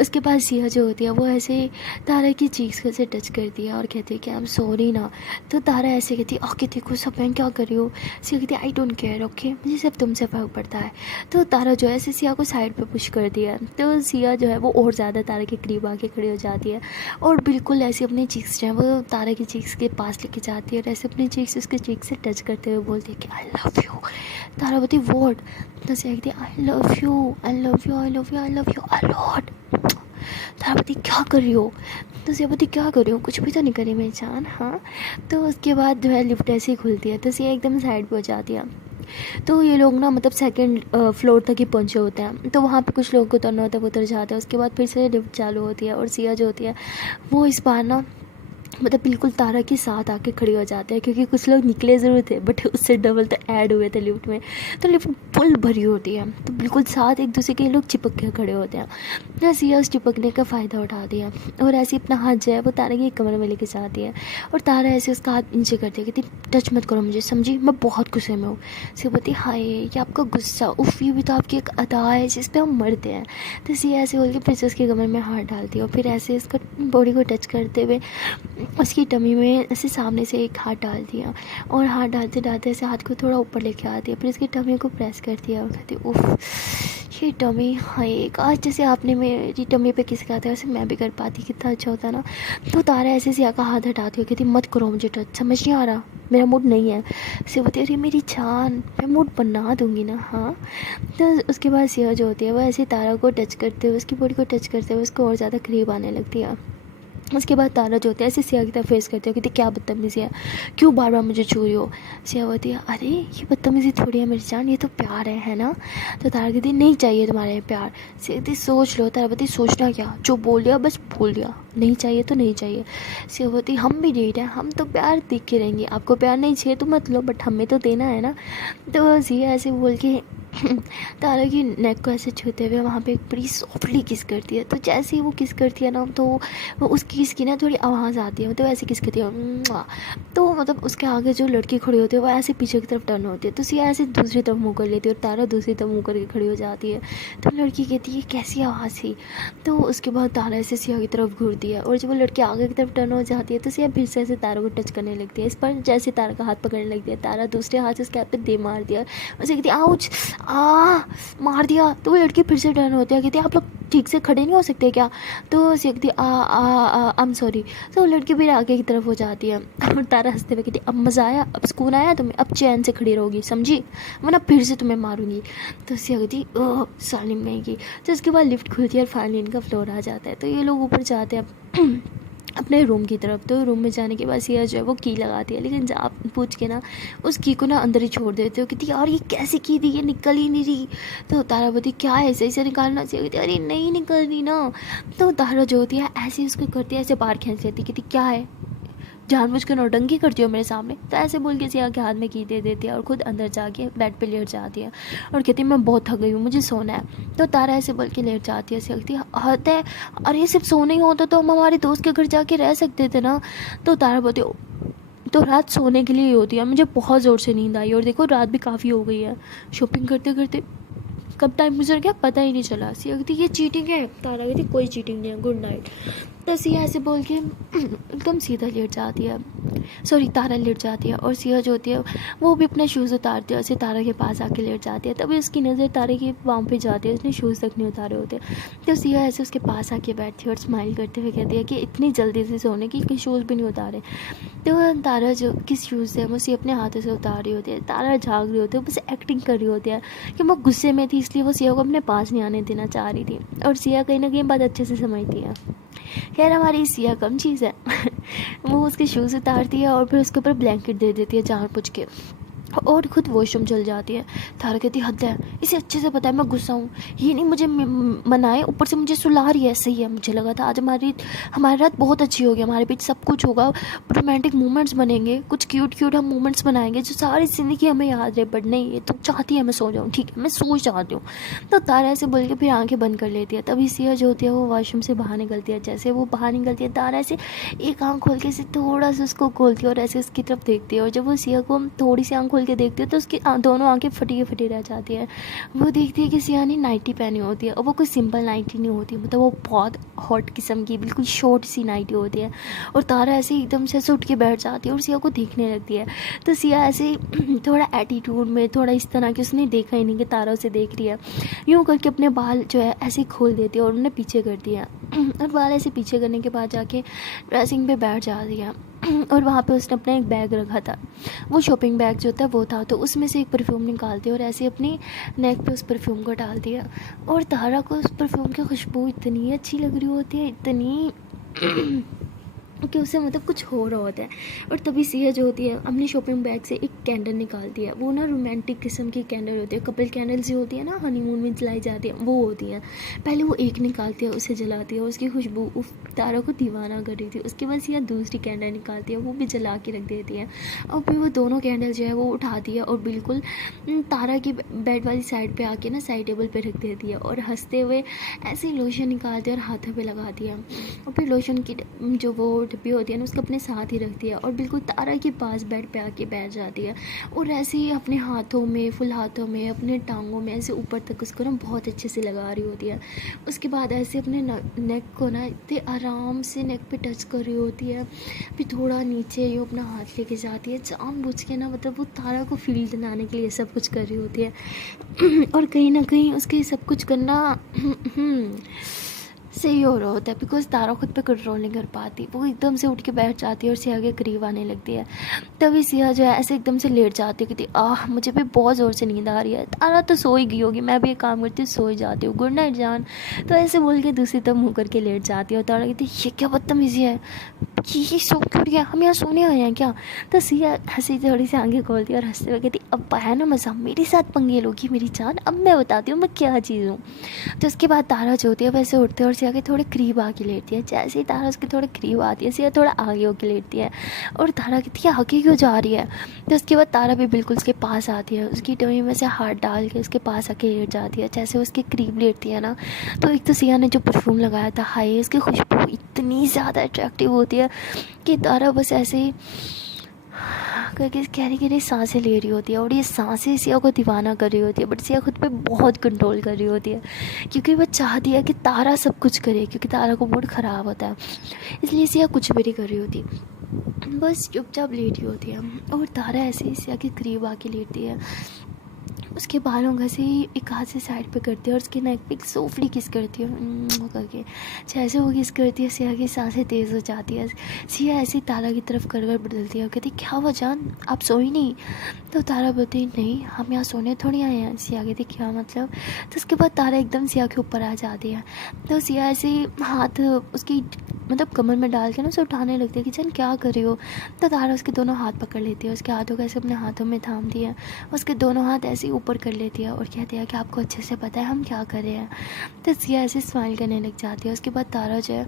उसके बाद सिया जो होती है वो ऐसे तारा की चीक्स को ऐसे टच करती है और कहती है कि आई एम सॉरी ना। तो तारा ऐसे कहती है, ओके देखो सब मैं क्या कर रही हूँ। सिया कहती है, आई डोंट केयर, ओके मुझे सिर्फ तुमसे फर्क पड़ता है। तो तारा जो है ऐसे सिया को साइड पे पुश कर दिया। तो सिया जो है वो और ज़्यादा तारा के करीब आके खड़ी हो जाती है और बिल्कुल ऐसे अपनी चीक्स जो है वो तारा की चीक्स के पास लेके जाती है और ऐसे अपनी चीक्स उसके चीक्स से टच करते हुए बोलती है कि आई लव यू। तारा बोलती वॉट। तो सिया कहती है, I love you, I love you, I love you, I love you a lot. Tarapati क्या कर रही हो। तो सियापति क्या कर रही हो, कुछ भी तो नहीं करी मेरी जान, हाँ। तो उसके बाद जो है लिफ्ट ऐसे ही खुलती है तो सिया एकदम साइड पे हो जाती है। तो ये लोग ना मतलब सेकंड फ्लोर तक ही पहुंचे होते हैं, तो वहाँ पे कुछ लोगों को उतरना होता है, वो उतर जाते हैं। उसके बाद फिर से लिफ्ट चालू होती है और सिया जो होती है वो इस बार ना मतलब बिल्कुल तारा के साथ आके खड़ी हो जाते हैं, क्योंकि कुछ लोग निकले ज़रूर थे बट उससे डबल तो ऐड हुए थे लिफ्ट में। तो लिफ्ट फुल भरी होती है तो बिल्कुल साथ एक दूसरे के लोग चिपक के खड़े होते हैं। तो सिया उस चिपकने का फ़ायदा उठा दिया और ऐसे अपना हाथ जो है वो तारा की कमर में लेके जाती है और तारा ऐसे उसका हाथ नीचे करती है, कहती टच मत करो मुझे, समझी, मैं बहुत गुस्से में हूँ। सिया बोलती, हाय ये आपका गुस्सा, उफ ये भी तो आपकी एक अदा है जिस पे हम मरते हैं। तो सिया ऐसे बोल के फिर से उसकी कमर में हाथ डालती है और फिर ऐसे उसका बॉडी को टच करते हुए उसकी टमी में ऐसे सामने से एक हाथ डाल दिया और हाथ डालते डालते ऐसे हाथ को थोड़ा ऊपर लेके आती है, फिर उसकी टमी को प्रेस कर दिया और कहती उफ ये टमी, हाय आज जैसे आपने मेरी टमी पे किस कहा था वैसे मैं भी कर पाती, कितना अच्छा होता ना। तो तारा ऐसे सिया का हाथ हटाती है, कहती मत करो मुझे टच, समझ नहीं आ रहा, मेरा मूड नहीं है। सिया बोलती अरे मेरी जान मैं मूड बना दूंगी ना, हाँ। तो उसके बाद सिया जो होती है वो ऐसे तारा को टच करते हुए उसकी बॉडी को टच करते हुए उसको और ज़्यादा करीब आने लगती है। उसके बाद तारा जो होता है ऐसे सिया की तरफ फेस करते हो, कहती क्या बदतमीज़ी है, क्यों बार बार मुझे छू रही हो। सिया बोलती है अरे ये बदतमीज़ी थोड़ी है मेरी जान, ये तो प्यार है ना। तो तारा कहती नहीं चाहिए तुम्हारे प्यार। सिया कहती सोच लो। तारा बोलती सोचना क्या, जो बोल दिया बस बोल दिया, नहीं चाहिए तो नहीं चाहिए। सिया बोलती हम भी डेट है, हम तो प्यार देख के रहेंगे, आपको प्यार नहीं चाहिए तो मत लो बट हमें तो देना है ना। तो सिया ऐसे बोल के तारा की नेक को ऐसे छूते हुए वहाँ पे एक बड़ी सॉफ्टली किस करती है। तो जैसे ही वो किस करती है ना तो वो उसकी किस की ना थोड़ी आवाज़ आती है, मतलब ऐसे किस करती है "म्वा"। तो मतलब उसके आगे जो लड़की खड़ी होती है वो ऐसे पीछे की तरफ टर्न होती है, तो सिया ऐसे दूसरी तरफ मुँह कर लेती है और तारा दूसरी तरफ मुँह करके खड़ी हो जाती है। तो लड़की कहती है कैसी आवाज़ थी। तो उसके बाद तारा ऐसे सिया की तरफ घूरती है और जब वो लड़की आगे की तरफ टर्न हो जाती है तो सिया फिर से ऐसे तारा को टच करने लगती है। इस पर जैसे तारा का हाथ पकड़ने लगती है, तारा दूसरे हाथ से उसके हाथ पे दे मार दिया, उसे कहती है आउच मार दिया। तो वो लड़की फिर से टर्न होती है, कहती है आप लोग ठीक से खड़े नहीं हो सकते क्या। तो सिया कहती आई एम सॉरी। तो वो लड़की फिर आगे की तरफ हो जाती है और तारा हंसते हुए कहती अब मज़ा आया, अब सुकून आया तुम्हें, अब चैन से खड़ी रहोगी समझी, वरना फिर से तुम्हें मारूंगी। तो सिया कहती ओह सालिम नहीं। तो उसके बाद लिफ्ट खुलती है और फाइनली इनका फ्लोर आ जाता है। तो ये लोग ऊपर जाते हैं अपने रूम की तरफ। तो रूम में जाने के बाद सिया जो है वो की लगाती है, लेकिन जब आप पूछ के ना उस की को ना अंदर ही छोड़ देते हो, कहती यार ये कैसी की थी, ये निकल ही नहीं रही। तो तारा बोलती क्या है सही से निकालना चाहिए, कहती अरे नहीं निकल रही ना। तो तारा जो होती है ऐसे उसको करती है, ऐसे बाहर खींच लेती, कहती क्या है जानबूझकर नौटंकी करती हो मेरे सामने। तो ऐसे बोल के सिया के हाथ में की दे देती है और खुद अंदर जाके बेड पे लेट जाती है और कहती है मैं बहुत थक गई हूँ मुझे सोना है। तो तारा ऐसे बोल के लेट जाती है। सिया कहती है हद है, अरे सिर्फ सोना ही होता तो हम हमारे दोस्त के घर जाके रह सकते थे ना। तो तारा बोलती तो रात सोने के लिए ही होती है, मुझे बहुत ज़ोर से नींद आई और देखो रात भी काफ़ी हो गई है, शॉपिंग करते करते कब टाइम गुजर गया पता ही नहीं चला। सिया कहती ये चीटिंग है। तारा कहती कोई चीटिंग नहीं है, गुड नाइट। तो सिया ऐसे बोल के एकदम सीधा लेट जाती है, सॉरी तारा लेट जाती है और सिया जो होती है वो भी अपने शूज़ उतारती है, ऐसे तारा के पास आके लेट जाती है। तभी उसकी नज़र तारे के पाँव पे जाती है, उसने शूज़ तक नहीं उतारे होते। तो सिया ऐसे उसके पास आके बैठती है और स्माइल करते हुए कहती है कि इतनी जल्दी से सोने की शूज़ भी नहीं उतारे। तो तारा जो किस शूज़ से वो सिया अपने हाथों से उतार रही होती है, तारा झाग रही होती है, बस एक्टिंग कर रही होती है कि वो गुस्से में थी इसलिए वो सिया को अपने पास नहीं आने देना चाह रही थी और सिया कहीं ना कहीं बात अच्छे से समझती है। खैर हमारी सिया कम चीज़ है वो उसके शूज़ उतारती है और फिर उसके ऊपर ब्लैंकेट दे देती है जानबूझ के और खुद वॉशरूम चल जाती है। तारा कहती है हद है, इसे अच्छे से पता है मैं गुस्सा हूँ, ये नहीं मुझे मनाए, ऊपर से मुझे सुला रही है। सही है, मुझे लगा था आज हमारी रात बहुत अच्छी होगी, हमारे बीच सब कुछ होगा, रोमांटिक मोमेंट्स बनेंगे, कुछ क्यूट क्यूट हम मोमेंट्स बनाएंगे जो सारी ज़िंदगी हमें याद रहे। बट नहीं, ये तो चाहती है मैं सो जाऊँ। ठीक है, मैं सो चाहती हूँ। तो तारा ऐसे बोल के फिर आंखें बंद कर लेती है। तभी सिया जो होती है वो वॉशरूम से बाहर निकलती है। जैसे वो बाहर निकलती है, तारा ऐसे एक आँख खोल के ऐसे थोड़ा सा उसको खोलती है और ऐसे उसकी तरफ देखती है। और जब वो सिया को थोड़ी सी आँख खोल के देखती है तो उसकी दोनों आंखें फटी के फटी रह जाती है। वो देखती है कि सिया ने नाइटी पहनी होती है, और वो कोई सिंपल नाइटी नहीं होती, मतलब वो बहुत हॉट किस्म की बिल्कुल शॉर्ट सी नाइटी होती है। और तारा ऐसे एकदम से उठ के बैठ जाती है और सिया को देखने लगती है। तो सिया ऐसे थोड़ा एटीट्यूड में, थोड़ा इस तरह की, उसने देखा ही नहीं कि तारा उसे देख रही है, यूँ करके अपने बाल जो है ऐसे खोल देती है और उन्हें पीछे करती है। और बाल ऐसे पीछे करने के बाद जाके ड्रेसिंग पे बैठ जाती है। और वहाँ पे उसने अपना एक बैग रखा था, वो शॉपिंग बैग जो था वो था, तो उसमें से एक परफ्यूम निकालती है और ऐसे अपनी नेक पे उस परफ्यूम को डालती है। और तारा को उस परफ्यूम की खुशबू इतनी अच्छी लग रही होती है, इतनी कि उसे मतलब कुछ हो रहा होता है। और तभी सिया जो होती है अपनी शॉपिंग बैग से एक कैंडल निकालती है। वो ना रोमांटिक किस्म की कैंडल होती है, कपल कैंडल्स जो होती है ना हनीमून में जलाई जाती है, वो होती है। पहले वो एक निकालती है, उसे जलाती है, उसकी खुशबू उफ तारा को दीवाना कर रही थी। उसके बाद सिया दूसरी कैंडल निकालती है, वो भी जला के रख देती है। और फिर वो दोनों कैंडल जो है वो उठाती है और बिल्कुल तारा की बेड वाली साइड पर आके ना साइड टेबल पर रख देती है। और हंसते हुए ऐसे लोशन निकालती है और हाथों पर लगाती है। और फिर लोशन की जो वो डिब्बी होती है ना उसको अपने साथ ही रखती है और बिल्कुल तारा के पास बेड पे आके बैठ जाती है। और ऐसे ही अपने हाथों में, फुल हाथों में, अपने टांगों में ऐसे ऊपर तक उसको ना बहुत अच्छे से लगा रही होती है। उसके बाद ऐसे अपने नेक को ना इतने आराम से नेक पे टच कर रही होती है। फिर थोड़ा नीचे ये अपना हाथ लेके जाती है, जानबूझ के ना, मतलब वो तारा को फील दिलाने के लिए सब कुछ कर रही होती है। और कहीं ना कहीं उसके सब कुछ करना सही हो रहा होता है, बिकॉज तारा खुद पे कंट्रोल नहीं कर पाती। वो एकदम से उठ के बैठ जाती है और सिया के करीब आने लगती है। तभी सिया जो है ऐसे एकदम से लेट जाती है, कहती मुझे भी बहुत ज़ोर से नींद आ रही है। तारा तो सो ही गई होगी, मैं भी एक काम करती हूँ, सो ही जाती हूँ, गुड नाइट जान। तो ऐसे बोल के दूसरी तरफ मुँह करके लेट जाती है। और तारा कहती है ये क्या बदतमीजी है, ये सो क्यों गया, हम यहाँ सोने आए हैं क्या। तो सिया हंसी थोड़ी सी आंखें खोलती है और हंसते हुए कहती अब है ना मज़ा, मेरे साथ पंगे लोगी मेरी जान, अब मैं बताती हूँ मैं क्या चीज़ हूँ। तो उसके बाद तारा जो होती है वैसे उठते हैं और सिया के थोड़े करीब आके लेटती है। जैसे ही तारा उसके थोड़े करीब आती है, सिया थोड़ा आगे होके लेटती है। और तारा कहती है आगे क्यों जा रही है। तो उसके बाद तारा भी बिल्कुल उसके पास आती है, उसकी टमी में से हाथ डाल के उसके पास आके लेट जाती है। जैसे उसके करीब लेटती है ना, तो एक तो सिया ने जो परफ्यूम लगाया था, हाय, उसकी खुशबू इतनी ज़्यादा अट्रैक्टिव होती है कि तारा बस ऐसे ही करके गहरी गहरी सांसें ले रही होती है। और ये सांसें सिया को दीवाना कर रही होती है, बट सिया खुद पे बहुत कंट्रोल कर रही होती है, क्योंकि वो चाहती है कि तारा सब कुछ करे, क्योंकि तारा को मूड ख़राब होता है, इसलिए सिया कुछ भी नहीं कर रही होती, बस चुपचाप लेटी होती है। और तारा ऐसे ही सिया के करीब आके लेटती है, उसके बालों का से एक हाथ से साइड पे करती है और उसके नेक पे सॉफ्टली किस करती है करके। जैसे वो किस करती है, सिया की सांसें तेज़ हो जाती है। सिया ऐसी तारा की तरफ कर बदलती है और कहती क्या हुआ जान, आप सोई नहीं। तो तारा बोलती नहीं, हम यहाँ सोने थोड़ी आए हैं। सिया कहती क्या मतलब। तो उसके बाद तारा एकदम सिया के ऊपर आ जाती है। तो सिया ऐसे हाथ उसकी मतलब कमर में डाल के ना उसे उठाने लगती है कि जान क्या कर रही हो। तो तारा उसके दोनों हाथ पकड़ लेती है, उसके हाथों को ऐसे अपने हाथों में थामती है, उसके दोनों हाथ ऐसे ऊपर कर लेती है और कहती है कि आपको अच्छे से पता है हम क्या कर रहे हैं। तो सिया ऐसे स्माइल करने लग जाती है। उसके बाद तारा जो है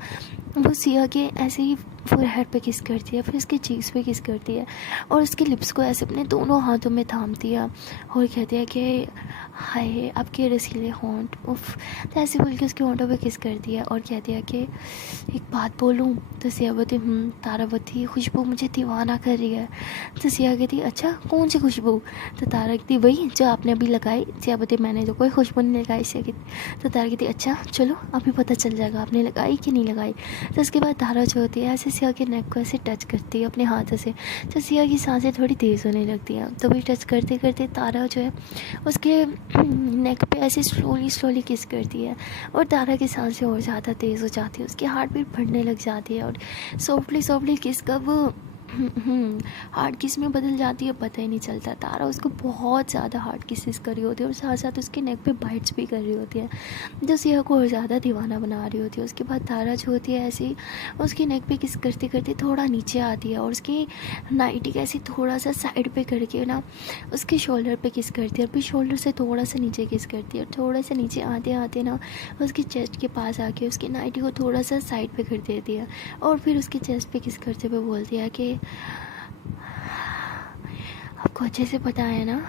वो सिया के ऐसे ही फोरहेड पे किस करती है, फिर उसके चीक्स पे किस करती है और उसके लिप्स को ऐसे अपने दोनों हाथों में थामती है और कहती है कि हाय आपके रसीले होंठ उफ। तो ऐसे बोल के उसके होंठों पे किस करती है और कहती है कि एक बात बोलूं। तो सिया बोलती तारा बोलती खुशबू मुझे दीवाना कर रही है। तो सिया कहती अच्छा कौन सी खुशबू। तो तारा कहती वही जो आपने अभी लगाई। सिया बोलती मैंने तो कोई खुशबू नहीं लगाई। सिया कहती, तो तारा कहती अच्छा चलो अभी पता चल जाएगा आपने लगाई कि नहीं लगाई। तो उसके बाद तारा जो होती है ऐसे सिया के नेक को ऐसे टच करती है अपने हाथों से। तो सिया की सांसें थोड़ी तेज़ होने लगती हैं। तो भी टच करते करते तारा जो है उसके नेक पे ऐसे स्लोली किस करती है और तारा की सांसें और ज़्यादा तेज़ हो जाती है, उसकी हार्ट बीट बढ़ने लग जाती है और सॉफ्टली किस कब हार्ड किस में बदल जाती है पता ही नहीं चलता। तारा उसको बहुत ज़्यादा हार्ड किसेस कर रही होती है और साथ साथ उसके नेक पे बाइट्स भी कर रही होती है, जो सिया को और ज़्यादा दीवाना बना रही होती है। उसके बाद तारा जो होती है ऐसे ही उसके नेक पे किस करते करते थोड़ा नीचे आती है और उसकी नाइटी का ऐसे थोड़ा सा साइड पे करके ना उसके शोल्डर पे किस करती है और फिर शोल्डर से थोड़ा सा नीचे किस करती है और थोड़ा सा नीचे आते आते ना उसकी चेस्ट के पास आके उसकी नाइटी को थोड़ा सा साइड पे कर देती है और फिर उसके चेस्ट पे किस करते हुए बोलती है कि आपको अच्छे से पता है ना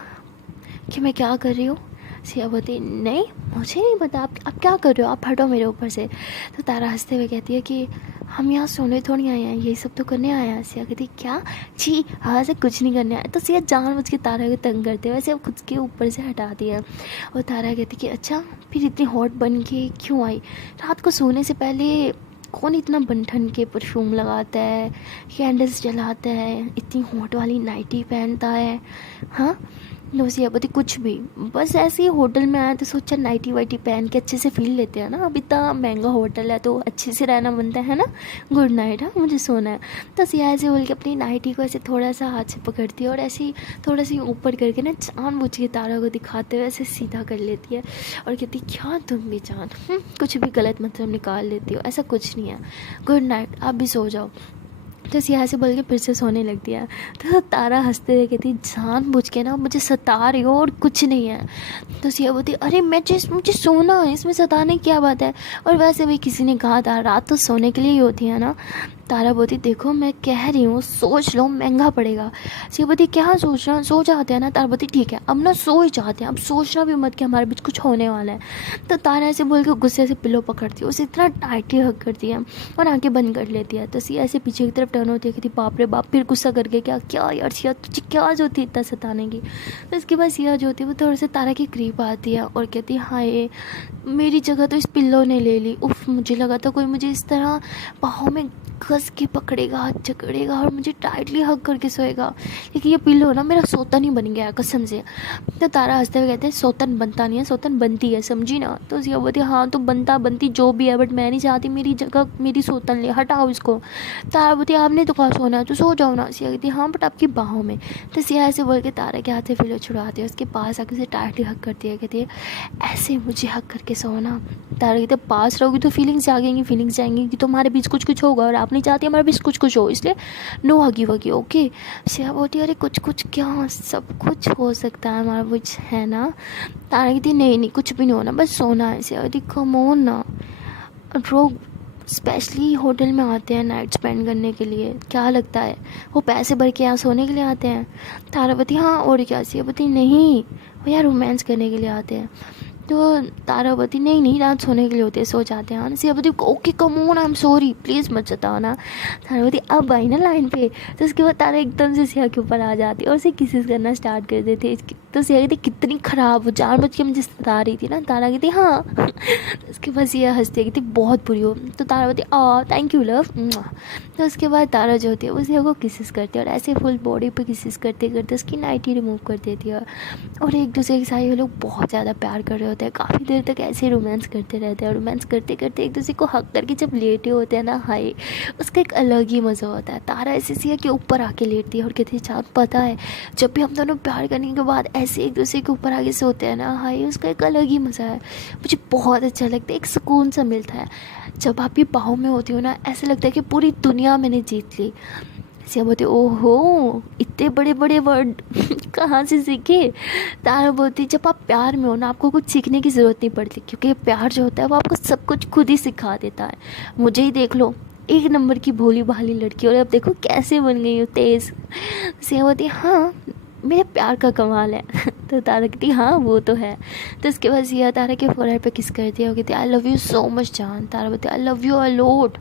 कि मैं क्या कर रही हूँ। सिया बोलती नहीं मुझे नहीं पता, आप क्या कर रहे हो, आप हटो मेरे ऊपर से। तो तारा हंसते हुए कहती है कि हम यहाँ सोने थोड़ी आए हैं, यही सब तो करने आए हैं। सिया कहती क्या छी, हाँ से कुछ नहीं करने आए। तो सिया जानबूझ के तारा को तंग करते हुए वैसे खुद के ऊपर से हटा दिया और तारा कहती कि अच्छा फिर इतनी हॉट बन के क्यों आई, रात को सोने से पहले कौन इतना बन ठन के परफ्यूम लगाता है, कैंडल्स जलाता है, इतनी हॉट वाली नाइटी पहनता है। हाँ सिया बोलती कुछ भी, बस ऐसे ही होटल में आया तो सोचा नाइटी वाइटी पहन के अच्छे से फील लेते हैं ना, अब इतना महंगा होटल है तो अच्छे से रहना बनता है ना, गुड नाइट, हाँ मुझे सोना है। तो सिया ऐसे बोल के अपनी नाइटी को ऐसे थोड़ा सा हाथ से पकड़ती है और ऐसे ही थोड़ा सा ऊपर करके ना जानबूझ के तारा को दिखाते हुए ऐसे सीधा कर लेती है और कहती क्या तुम भी जान, कुछ भी गलत मतलब निकाल लेती हो, ऐसा कुछ नहीं है, गुड नाइट आप भी सो जाओ। तो सिया से बोल के फिर से सोने लग दिया। तो तारा हंसते हुए कहती जानबूझ के ना मुझे सता रही हो और कुछ नहीं है। तो सिया बोलती अरे मुझे सोना है, इसमें सताने की क्या बात है, और वैसे भी किसी ने कहा था रात तो सोने के लिए ही होती है ना। तारा बोलती देखो मैं कह रही हूँ सोच लो, महंगा पड़ेगा। सिया बोलती क्या सोच रहा, सो जाते हैं ना। तारा बोलती ठीक है अब ना सो ही जाते हैं, अब सोचना भी मत कि हमारे बीच कुछ होने वाला है। तो तारा ऐसे बोल के गुस्से से पिलो पकड़ती है, उसे इतना टाइटली हग करती है और आंखें बंद कर लेती है। तो सिया ऐसे पीछे की तरफ टर्न होती है, कहती बाप रे बाप, फिर गुस्सा करके क्या क्या यार सिया तुझे क्या जो थी इतना सताने की। तो इसके बाद सिया जो होती है वो थोड़ा सा तारा की करीब आती है और कहती है हाय मेरी जगह तो इस पिल्लो ने ले ली, उफ मुझे लगा था कोई मुझे इस तरह बाहों में कस के पकड़ेगा, जकड़ेगा और मुझे टाइटली हग करके सोएगा, लेकिन ये पिल्लो ना मेरा सोतन ही बन गया कसम से। तो तारा हंसते हुए कहते हैं सोतन बनता नहीं है, सोतन बनती है, समझी ना। तो सिया बोलती हाँ तो बनता बनती जो भी है, बट मैं नहीं चाहती मेरी जगह मेरी सोतन ले, हटाओ इसको। तारा बोलती आपने तो कहा सोना है तो सो जाओ ना। सिया कहती हाँ बट आपकी बाहों में। तो सिया ऐसे बोल के तारा के हाथ से पिल्लो छुड़ाती है, उसके पास आके उसे टाइटली हग करती है, कहती है ऐसे मुझे हग करके सोना। तारा कहते पास रहोगी तो फीलिंग्स जागेंगी, फीलिंग्स जाएंगी कि तुम्हारे बीच कुछ कुछ होगा और आप नहीं चाहती हमारे बीच कुछ कुछ हो, इसलिए नो हगी वगी ओके। सिया बोलती अरे कुछ कुछ क्या, सब कुछ हो सकता है हमारे बीच है ना। तारा कहती नहीं नहीं कुछ भी नहीं होना, बस सोना है। सिया कहती कम ऑन ना, लोग स्पेशली होटल में आते हैं नाइट स्पेंड करने के लिए, क्या लगता है वो पैसे भर के यहाँ सोने के लिए आते हैं। तारावती हाँ और क्या। सियावती नहीं वो यार रोमांस करने के लिए आते हैं। तो तारावती नहीं नहीं रात सोने के लिए होते हैं, सो जाते हैं। Siyawati okay come on I am sorry please मत जताओ ना। तारावती अब आई ना लाइन पे। तो उसके बाद तारा एकदम से सिया के ऊपर आ जाती है और उसे किसेस करना स्टार्ट कर देते। तो सिया कहती कितनी ख़राब हो, जानबूझ के मुझे सता रही थी ना। तारा कहती हाँ। उसके बाद सिया हंसती है कहती बहुत बुरी हो। तो तारावती थैंक यू लव। तो उसके बाद तारा जो होती है वो सिया को किसेस करती है और ऐसे फुल बॉडी पे किसेस करते करते उसकी नाइटी रिमूव कर देती है और एक दूसरे के साथ ये लोग बहुत ज़्यादा प्यार कर रहे होते हैं। काफ़ी देर तक ऐसे रोमांस करते रहते हैं। रोमांस करते करते एक दूसरे को हक करके जब लेटे होते हैं ना, हाय उसका एक अलग ही मज़ा होता है। तारा ऐसे सिया के ऊपर आके लेटती है और कहती है चाँद पता है जब भी हम दोनों प्यार करने के बाद ऐसे एक दूसरे के ऊपर आके सोते हैं ना, हाय उसका एक अलग ही मज़ा है, मुझे बहुत अच्छा लगता है, एक सुकून सा मिलता है। जब आप ये बाहों में होती हो ना ऐसा लगता है कि पूरी दुनिया मैंने जीत ली। सिया बोलते ओहो इतने बड़े बड़े वर्ड कहाँ से सीखे। तारा बोलती जब आप प्यार में हो ना आपको कुछ सीखने की ज़रूरत नहीं पड़ती, क्योंकि प्यार जो होता है वो आपको सब कुछ खुद ही सिखा देता है। मुझे ही देख लो, एक नंबर की भोली भाली लड़की और अब देखो कैसे बन गई हो तेज़। सिया बोलती हाँ मेरे प्यार का कमाल है। तो तारा कहती हाँ वो तो है। तो उसके बाद सिया तारा के फोरहेड पे किस करती है, वो कहती आई लव यू सो मच जान। तारा बोलती आई लव यू अ लॉट।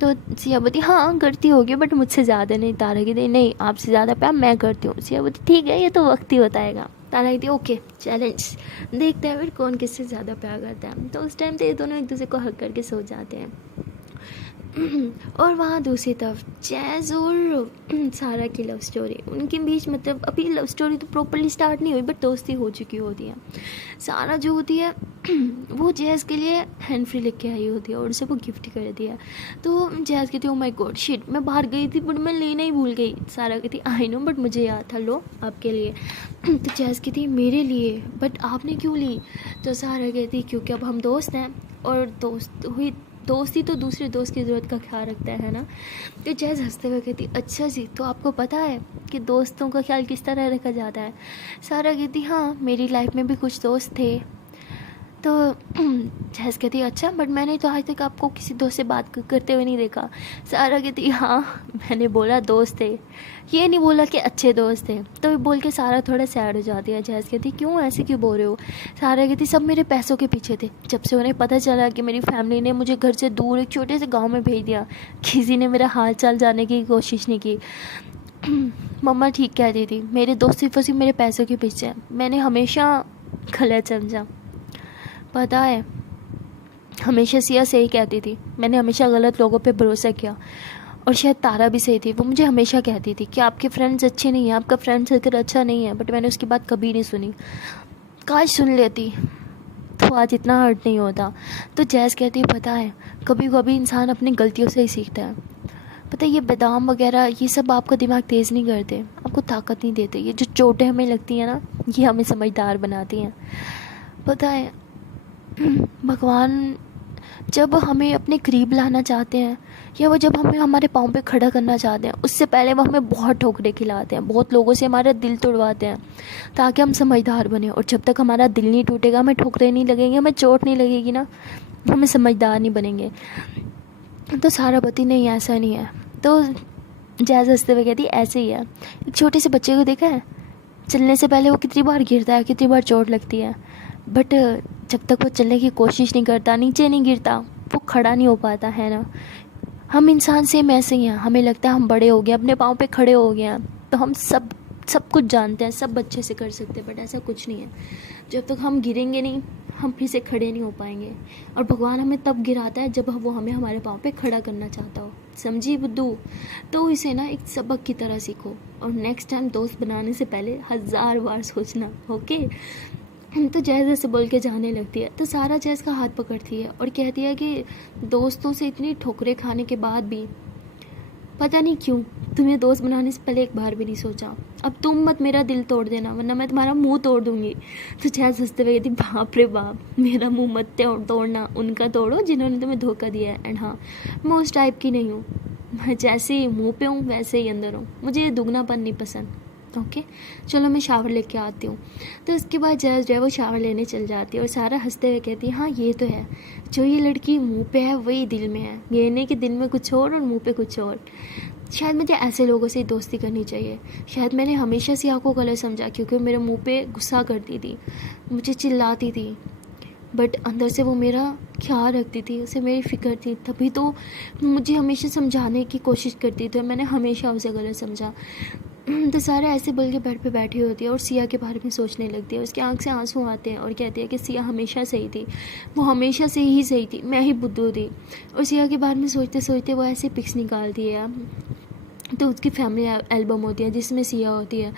तो सिया बोलती हाँ करती होगी बट मुझसे ज़्यादा नहीं। तारा कहती नहीं आपसे ज़्यादा प्यार मैं करती हूँ। सिया बोलती ठीक है ये तो वक्त ही बताएगा। तारा कहती ओके चैलेंज, देखते हैं फिर कौन किससे ज़्यादा प्यार करता है। तो उस टाइम तो ये दोनों एक दूसरे को हक करके सो जाते हैं। और वहाँ दूसरी तरफ जैज़ और सारा की लव स्टोरी, उनके बीच मतलब अभी लव स्टोरी तो प्रॉपरली स्टार्ट नहीं हुई बट दोस्ती हो चुकी होती है। सारा जो होती है वो जैज़ के लिए हैंड फ्री लेके आई होती है और उसे वो गिफ्ट कर दिया। तो जैज़ कहती है ओ माय गॉड शिट, मैं बाहर गई थी बट मैं लेना ही भूल गई। सारा कहती आई नो बट मुझे याद था, लो आपके लिए। तो जैज़ कहती मेरे लिए, बट आपने क्यों ली? तो सारा कहती क्योंकि अब हम दोस्त हैं और दोस्ती तो दूसरे दोस्त की ज़रूरत का ख्याल रखता है ना। तो जैज़ हंसते हुए कहती अच्छा जी, तो आपको पता है कि दोस्तों का ख्याल किस तरह रखा जाता है? सारा कहती हाँ, मेरी लाइफ में भी कुछ दोस्त थे। तो जैज़ कहती अच्छा, बट मैंने तो आज तक आपको किसी दोस्त से बात करते हुए नहीं देखा। सारा कहती हाँ, मैंने बोला दोस्त थे, ये नहीं बोला कि अच्छे दोस्त थे। तो बोल के सारा थोड़ा सैड हो जाती है। जैज़ कहती क्यों, ऐसे क्यों बोल रहे हो? सारा कहती सब मेरे पैसों के पीछे थे। जब से उन्हें पता चला कि मेरी फैमिली ने मुझे घर से दूर एक छोटे से गाँव में भेज दिया, किसी ने मेरा हाल चाल जानने की कोशिश नहीं की। मम्मा ठीक कहती थी, मेरे दोस्त सिर्फ और सिर्फ मेरे पैसों के पीछे हैं। मैंने हमेशा गलत समझा, पता है, हमेशा सिया सही कहती थी, मैंने हमेशा गलत लोगों पे भरोसा किया। और शायद तारा भी सही थी, वो मुझे हमेशा कहती थी कि आपके फ्रेंड्स अच्छे नहीं हैं, आपका फ्रेंड सर्कल अच्छा नहीं है, बट मैंने उसकी बात कभी नहीं सुनी। काश सुन लेती तो आज इतना हर्ट नहीं होता। तो जैज़ कहती पता है, कभी कभी इंसान अपनी गलतियों से ही सीखता है। पता है ये बादाम वगैरह ये सब आपका दिमाग तेज़ नहीं करते, आपको ताकत नहीं देते। ये जो चोटें हमें लगती हैं ना, ये हमें समझदार बनाती हैं। पता है भगवान जब हमें अपने करीब लाना चाहते हैं या वो जब हमें हमारे पाँव पे खड़ा करना चाहते हैं, उससे पहले वो हमें बहुत ठोकरें खिलाते हैं, बहुत लोगों से हमारा दिल तोड़वाते हैं ताकि हम समझदार बने। और जब तक हमारा दिल नहीं टूटेगा, हमें ठोकरें नहीं लगेंगी, हमें चोट नहीं लगेगी ना, हमें समझदार नहीं बनेंगे। तो सारा पति नहीं, ऐसा नहीं है। तो जैज़ हंसते हुए कहती ऐसे ही है। एक छोटे से बच्चे को देखा है, चलने से पहले वो कितनी बार गिरता है, कितनी बार चोट लगती है, बट जब तक वो चलने की कोशिश नहीं करता, नीचे नहीं गिरता, वो खड़ा नहीं हो पाता है ना। हम इंसान सेम ऐसे ही हैं, हमें लगता है हम बड़े हो गए, अपने पाँव पे खड़े हो गए हैं, तो हम सब कुछ जानते हैं, सब अच्छे से कर सकते हैं, बट ऐसा कुछ नहीं है। जब तक हम गिरेंगे नहीं, हम फिर से खड़े नहीं हो पाएंगे। और भगवान हमें तब गिराता है जब वो हमें हमारे पाँव पे खड़ा करना चाहता हो, समझी बुद्धू? तो इसे ना एक सबक की तरह सीखो और नेक्स्ट टाइम दोस्त बनाने से पहले 1000 बार सोचना, ओके? तो जैज़ ऐसे बोल के जाने लगती है। तो सारा जैज़ का हाथ पकड़ती है और कहती है कि दोस्तों से इतनी ठोकरें खाने के बाद भी पता नहीं क्यों तुम्हें दोस्त बनाने से पहले एक बार भी नहीं सोचा। अब तुम मत मेरा दिल तोड़ देना, वरना मैं तुम्हारा मुंह तोड़ दूंगी। तो जैज़ हंसते हुए कहती बाप रे बाप, मेरा मुंह मत तोड़ना, उनका तोड़ो जिन्होंने तुम्हें धोखा दिया है। एंड हाँ, मैं उस टाइप की नहीं हूँ, मैं जैसे मुँह पे हूँ वैसे ही अंदर हूँ, मुझे दुगनापन नहीं पसंद। ओके चलो मैं शावर लेके आती हूँ। तो उसके बाद जैज़ जो है वो शावर लेने चल जाती है और सारा हंसते हुए कहती है हाँ ये तो है, जो ये लड़की मुंह पे है वही दिल में है, ये नहीं कि दिल में कुछ और मुंह पे कुछ और। शायद मुझे ऐसे लोगों से दोस्ती करनी चाहिए। शायद मैंने हमेशा सिया को गलत समझा क्योंकि मेरे मुँह पे गुस्सा करती थी, मुझे चिल्लाती थी, बट अंदर से वो मेरा ख्याल रखती थी, उसे मेरी फ़िक्र थी, तभी तो मुझे हमेशा समझाने की कोशिश करती थी। मैंने हमेशा उसे गलत समझा। तो सारा ऐसे बोल के बेड पे बैठी होती है और सिया के बारे में सोचने लगती है। उसकी आंख से आंसू आते हैं और कहती है कि सिया हमेशा सही थी, वो हमेशा से ही सही थी, मैं ही बुद्धू थी। और सिया के बारे में सोचते सोचते वो ऐसे पिक्स निकालती है। तो उसकी फैमिली एल्बम होती है जिसमें सिया होती है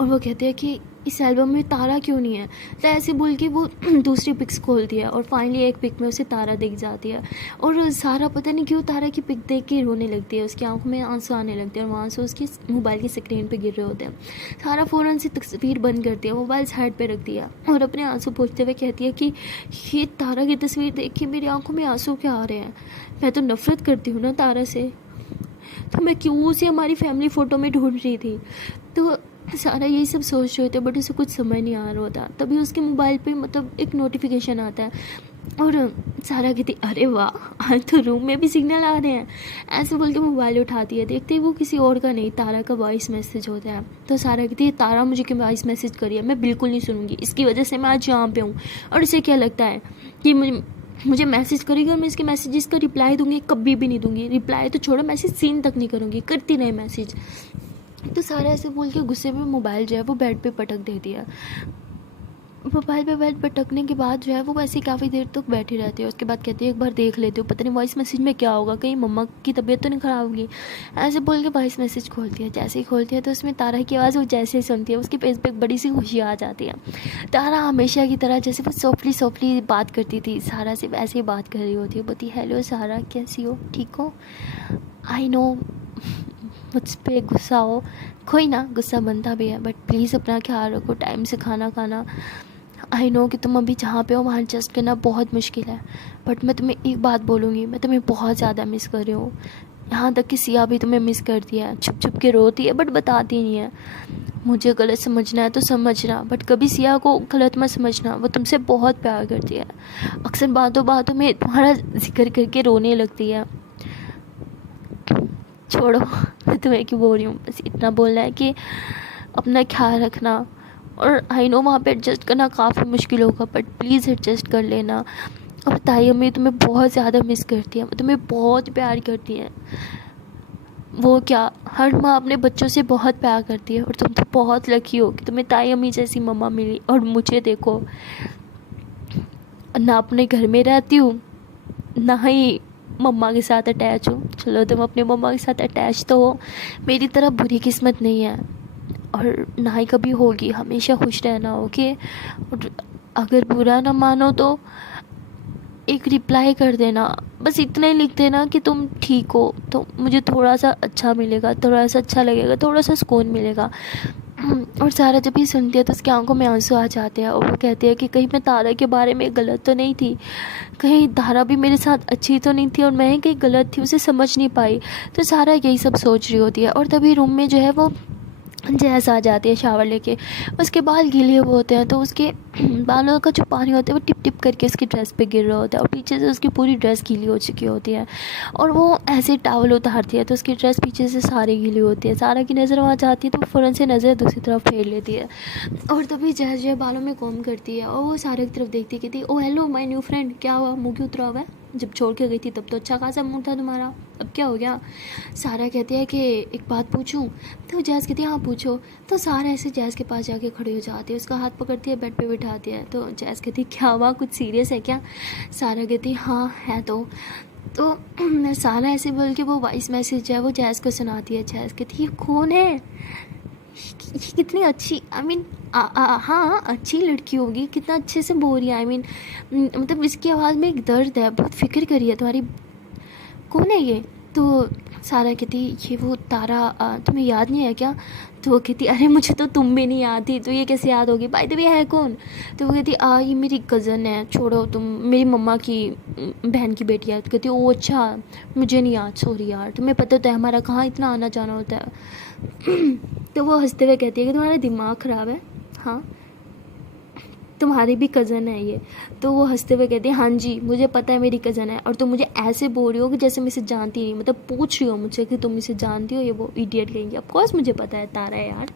और वो कहते हैं कि इस एल्बम में तारा क्यों नहीं है। तो ऐसे बोल के वो दूसरी पिक्स खोलती है और फाइनली एक पिक में उसे तारा दिख जाती है और सारा पता नहीं क्यों तारा की पिक देख के रोने लगती है, उसकी आंखों में आंसू आने लगते हैं और वहाँ से उसकी मोबाइल की स्क्रीन पे गिर रहे होते हैं। सारा फ़ौरन से तस्वीर बंद करती है, मोबाइल साइड पे रखती है और अपने आंसू पोंछते हुए कहती है कि ये तारा की तस्वीर देख के मेरी आंखों में आंसू क्या आ रहे हैं, मैं तो नफ़रत करती हूँ ना तारा से, तो मैं क्यों उसे हमारी फैमिली फ़ोटो में ढूंढ रही थी। तो सारा यही सब सोच रहे थे बट उसे कुछ समझ नहीं आ रहा होता। तभी उसके मोबाइल पे मतलब एक नोटिफिकेशन आता है और सारा कहती अरे वाह आज तो रूम में भी सिग्नल आ रहे हैं। ऐसे बोल के मोबाइल उठाती है, देखते ही वो किसी और का नहीं तारा का वॉइस मैसेज होता है। तो सारा कहती है तारा मुझे क्यों वॉइस मैसेज करी है, मैं बिल्कुल नहीं सुनूंगी, इसकी वजह से मैं आज यहाँ पे हूँ। और इसे क्या लगता है कि मुझे मैसेज करेगी और मैं इसके मैसेजेस का रिप्लाई दूंगी, कभी भी नहीं दूंगी। रिप्लाई तो छोड़ो, मैसेज सीन तक नहीं करूँगी, करती रहे मैसेज। तो सारा ऐसे बोल के गुस्से में मोबाइल जो है वो बेड पे पटक देती है मोबाइल पे बेड पटकने के बाद जो है वो वैसे ही काफ़ी देर तक बैठी रहती है। उसके बाद कहती है एक बार देख लेती हूँ, पता नहीं वॉइस मैसेज में क्या होगा, कहीं मम्मा की तबीयत तो नहीं ख़राब होगी। ऐसे बोल के वॉइस मैसेज खोलती है। जैसे ही खोलती है तो उसमें तारा की आवाज़ वो जैसे ही सुनती है उसके फेस पे एक बड़ी सी खुशी आ जाती है। तारा हमेशा की तरह जैसे वो सॉफ्टली सॉफ्टली बात करती थी सारा से वैसे ही बात कर रही होती है। बोलती हेलो सारा, कैसी हो, ठीक हो? आई नो मुझ पे गुस्सा हो, कोई ना, गुस्सा बनता भी है, बट प्लीज़ अपना ख्याल रखो, टाइम से खाना खाना। आई नो कि तुम अभी जहाँ पे हो वहाँ एडजस्ट करना बहुत मुश्किल है, बट मैं तुम्हें एक बात बोलूँगी, मैं तुम्हें बहुत ज़्यादा मिस कर रही हूँ। यहाँ तक कि सिया भी तुम्हें मिस करती है, छुप छुप के रोती है बट बताती नहीं है। मुझे गलत समझना है तो समझना, बट कभी सिया को गलत मत समझना, वो तुमसे बहुत प्यार करती है। अक्सर बातों बातों में तुम्हारा जिक्र करके रोने लगती है। छोड़ो, मैं तुम्हें क्यों बोल रही हूँ, बस इतना बोलना है कि अपना ख्याल रखना। और आई नो वहाँ पे एडजस्ट करना काफ़ी मुश्किल होगा, बट प्लीज़ एडजस्ट कर लेना। और ताई अम्मी तुम्हें बहुत ज़्यादा मिस करती हैं, तुम्हें बहुत प्यार करती हैं। वो क्या, हर माँ अपने बच्चों से बहुत प्यार करती है, और तुम तो बहुत लकी हो कि तुम्हें ताई अम्मी जैसी मम्मा मिली। और मुझे देखो, ना अपने घर में रहती हूँ, ना ही मम्मा के साथ अटैच हूँ। चलो तुम अपने मम्मा के साथ अटैच तो हो, मेरी तरह बुरी किस्मत नहीं है, और ना ही कभी होगी। हमेशा खुश रहना, ओके? और अगर बुरा ना मानो तो एक रिप्लाई कर देना, बस इतना ही लिख देना कि तुम ठीक हो, तो मुझे थोड़ा सा अच्छा मिलेगा, थोड़ा सा अच्छा लगेगा, थोड़ा सा सुकून मिलेगा। और सारा जब ये सुनती है तो उसकी आंखों में आंसू आ जाते हैं, और वो कहती है कि कहीं मैं तारा के बारे में गलत तो नहीं थी, कहीं तारा भी मेरे साथ अच्छी तो नहीं थी और मैं कहीं गलत थी, उसे समझ नहीं पाई। तो सारा यही सब सोच रही होती है, और तभी रूम में जो है वो जैस आ जाती है शावर लेके। उसके बाल गीले हुए होते हैं, तो उसके बालों का जो पानी होता है वो टिप टिप करके उसकी ड्रेस पे गिर रहा होता है, और पीछे से उसकी पूरी ड्रेस गीली हो चुकी होती है। और वो ऐसे टावल उतारती है तो उसकी ड्रेस पीछे से सारी गीली होती है। सारा की नज़र वहाँ जाती है तो वो फ़ौरन से नज़र दूसरी तरफ फेर लेती है, और तभी जैस जो है बालों में कॉम्ब करती है, और वो सारे की तरफ देखती कहती ओ हेलो माय न्यू फ्रेंड, क्या हुआ, मुँह क्यों उतरा हुआ है? जब छोड़ के गई थी तब तो अच्छा खासा मुँह था तुम्हारा, अब क्या हो गया? सारा कहती है कि एक बात पूछूं? तो जैस कहती है हाँ पूछो। तो सारा ऐसे जैस के पास जाके खड़ी हो जाती है, उसका हाथ पकड़ती है, बेड पे बिठाती है। तो जैस कहती है क्या हुआ, कुछ सीरियस है क्या? सारा कहती है हाँ है। तो सारा ऐसे बोल के वो वॉइस मैसेज है वो जैस को सुनाती है। जैस कहती है कौन है, ये कितनी अच्छी, आई मीन हाँ अच्छी लड़की होगी, कितना अच्छे से बोल रही है, आई मीन मतलब इसकी आवाज़ में एक दर्द है, बहुत फिक्र करी है तुम्हारी, कौन है ये? तो सारा कहती ये वो तारा, तुम्हें याद नहीं है क्या? तो वो कहती अरे मुझे तो तुम भी नहीं याद थी, तो ये कैसे याद होगी, बाय द वे है कौन? तो वो कहती ये मेरी कज़न है, छोड़ो तुम, मेरी मम्मा की बहन की बेटी है। तो कहती ओ अच्छा, मुझे नहीं याद, सॉरी यार, तुम्हें पता तो है हमारा कहाँ इतना आना जाना होता है। तो वो हंसते हुए कहती है कि तुम्हारा दिमाग ख़राब है, हाँ तुम्हारी भी कज़न है ये? तो वो हंसते हुए कहती है हाँ जी मुझे पता है मेरी कज़न है, और तुम मुझे ऐसे बोल रही हो कि जैसे मैं इसे जानती नहीं, मतलब पूछ रही हो मुझसे कि तुम इसे जानती हो, ये वो इडियट कहेंगे, ऑफ कोर्स मुझे पता है तारा है यार।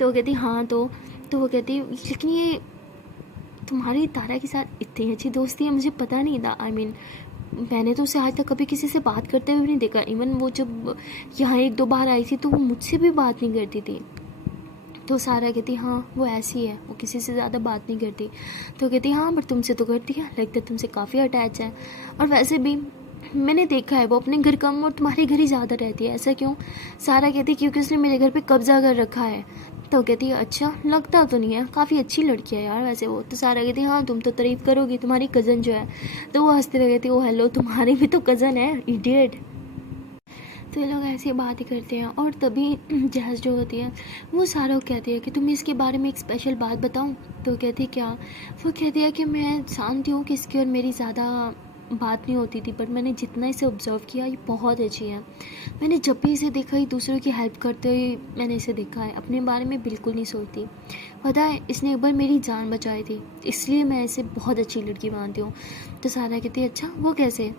तो वो कहती हाँ तो वो कहती लेकिन ये तुम्हारी तारा के साथ इतनी अच्छी दोस्ती है, मुझे पता नहीं था, आई मीन मैंने तो उसे आज तक कभी किसी से बात करते हुए नहीं देखा, इवन वो जब यहाँ एक दो बार आई थी तो वो मुझसे भी बात नहीं करती थी। तो सारा कहती हाँ वो ऐसी है, वो किसी से ज़्यादा बात नहीं करती। तो कहती हाँ बट तुमसे तो करती है, लगता है तुमसे काफ़ी अटैच है, और वैसे भी मैंने देखा है वो अपने घर कम और तुम्हारे घर ही ज़्यादा रहती है, ऐसा क्यों? सारा कहती क्योंकि उसने मेरे घर पे कब्ज़ा कर रखा है। तो कहती है अच्छा, लगता तो नहीं है, काफ़ी अच्छी लड़की है यार वैसे वो। तो सारा कहती हाँ तुम तो तारीफ़ करोगी, तुम्हारी कज़न जो है। तो वो हंसते हुए कहती ओ हेलो तुम्हारी भी तो कज़न है, इडियट। तो ये लोग ऐसी बातें करते हैं, और तभी जहाज़ जो होती है वो सारा कहती है कि तुम्हें इसके बारे में एक स्पेशल बात बताऊं? तो कहती क्या? वो कहती है कि मैं जानती हूँ कि इसकी और मेरी ज़्यादा बात नहीं होती थी, बट मैंने जितना इसे ऑब्ज़र्व किया ये बहुत अच्छी है। मैंने जब भी इसे देखा ही दूसरों की हेल्प करते हुए मैंने इसे देखा है, अपने बारे में बिल्कुल नहीं सोचती। पता है इसने एक बार मेरी जान बचाई थी, इसलिए मैं इसे बहुत अच्छी लड़की मानती हूँ। तो सारा कहती है अच्छा वो कैसे?